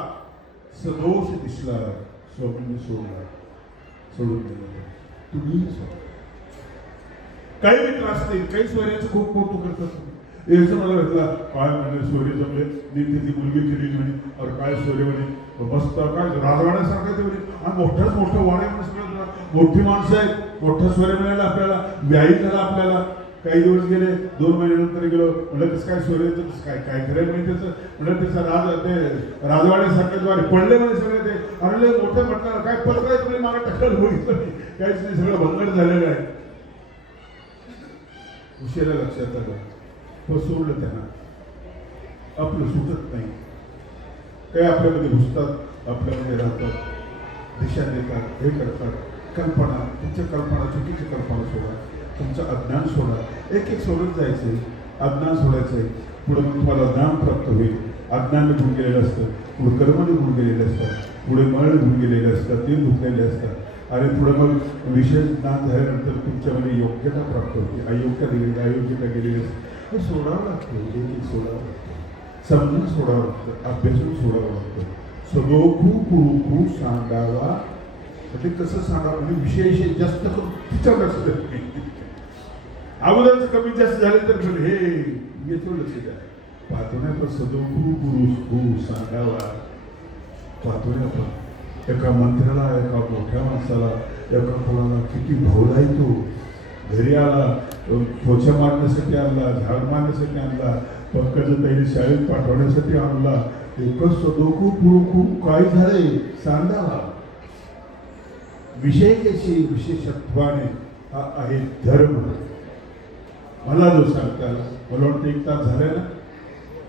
सदोष दिसला, स्वामींनी सोडला, सोडून दिला. तुम्ही काही मित्र असतील, काही स्वरांचं खूप कौतुक करतात. एक मला भेटला, काय म्हणजे सोयरे जमले, मी तिथे मुलगी केली म्हणे, और काय सोयरे म्हणे मस्त, काय राजवाड्यासारखं ते म्हणे. आणि मोठंच मोठं वाडे म्हणजे मोठी माणसं आहेत, मोठं सोयरे मिळाला आपल्याला, व्याही झाला आपल्याला. काही दिवस गेले, 2 महिन्यानंतर गेलो, म्हणलं कसं काय सोयरेचं काय काय खरं म्हणजे त्याचं, म्हणलं त्याचं ते राजवाड्यासारखे द्वारे पडले म्हणे सगळे ते. अरे मोठं म्हटलं काय पडलं तुम्ही मला टाकायला बघितलं नाही, काहीच नाही, सगळं भंगड झालेलं आहे. उशिरा लक्षात आलं, सोडलं त्यांना. आपलं सुटत नाही, काही आपल्यामध्ये घुसतात, आपल्यामध्ये राहतात, दिशा देतात, हे करतात. कल्पना, तुमच्या कल्पना, चुकीची कल्पना सोडा, तुमचं अज्ञान सोडा. एक एक सोडत जायचंय, अज्ञान सोडायचंय. पुढे मग तुम्हाला ज्ञान प्राप्त होईल. अज्ञान निघून गेलेलं असतं, पुढे कर्म निघून गेलेले असतात, पुढे मळ निघून गेलेले असतात, ते धुतलेले असतात. आणि पुढे मग विशेष ज्ञान झाल्यानंतर तुमच्यामध्ये योग्यता प्राप्त होते. अयोग्यता गेलेली, अयोग्यता गेलेली असते. हे सोडावं लागतं, एक एक सोडावं लागतं, समजून सोडावं लागतं, अभ्यासून सोडावं लागतं. सदोखू कुरुखू सांगावा. ते कसं सांगावं म्हणजे विशेष जास्त करून तिच्या लक्ष देत नाही. अगोदरच कमी जास्त झाले तर हे येतो लक्ष द्या. पाहतो नाही पण सदोखू कुरुखू सांगावा. पाहतो नाही आपण एका मंत्र्याला, एका मोठ्या माणसाला, एका कोणाला किती भावला येतो. घरी आला, पोछा मारण्यासाठी आणला, झाड मारण्यासाठी आणला, पंकजाताईने शाळेत पाठवण्यासाठी आणला. एकच सदोखू पुरुखू काय झाले सांगावा. विषयकेशी विशेषत्वाने हा आहे धर्म. मला जो सांगता आला, मला वाटतं 1 तास झाला ना,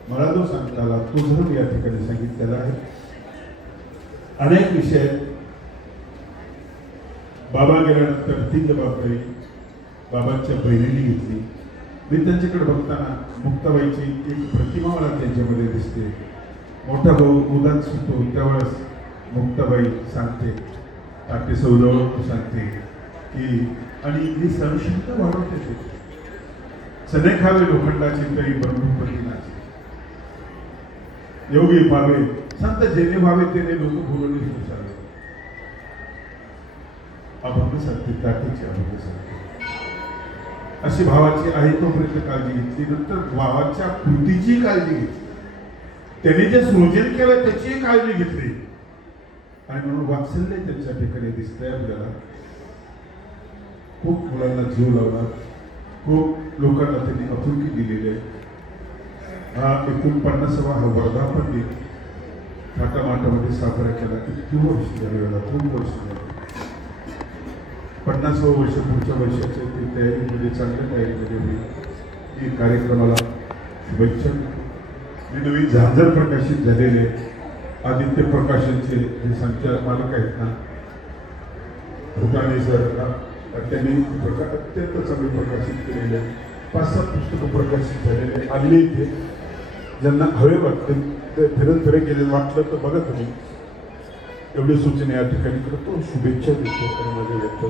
मला जो सांगता आला तो धर्म या ठिकाणी सांगितलेला आहे. अनेक विषय बाबा गेल्यानंतर ती जबाबदारी बाबांच्या बहिणीने घेतली. मी त्यांच्याकडे बघताना मुक्ताबाईची एक प्रतिमा मला त्यांच्यामध्ये दिसते. मोठा भाऊ उदास सुटतो त्यावेळेस मुक्ताबाई सांगते, टाटे सौजवळ सांगते की आणि ही सहिष्णुता वाढवते. सने खावे लोखंडाची तरी बंधुपती नाचे. योगी पावे संत जेणे व्हावे तेने लोक बोलणे सुचावे. अभंग सांगते, टाटेची अभंग सांगते. अशी भावाची आहे तोपर्यंत काळजी घेतली. नंतर भावाच्या कृतीची काळजी घेतली, त्याने जे सृजन केलं त्याची काळजी घेतली. आणि म्हणून वात्सल्य त्यांच्या ठिकाणी दिसतंय आपल्याला. खूप मुलांना जीव लावला, खूप लोकांना त्यांनी आपुलकी दिलेली आहे. हा 49वा हा वर्धापन दिन थाटामाटामध्ये साजरा केला. किती वर्ष झाले, खूप वर्ष झाले. 50वं वर्ष पुढच्या वर्षाच्या तयारीमध्ये, चांगल्या तयारीमध्ये होईल. ही कार्यक्रमाला शुभेच्छा. मी नवीन झांजर प्रकाशित झालेले आदित्य प्रकाशनचे जे संचालक मालक आहेत ना, भूटाने सर त्यांनी अत्यंत चांगले प्रकाशित केलेले 5-7 पुस्तकं प्रकाशित झालेले आले इथे. ज्यांना हवे वाटते ते फिरत गेलेलं वाटलं तर बघा तुम्ही. एवढी सूचना या ठिकाणी करतो. शुभेच्छा देतो आणि माझ्या व्यक्त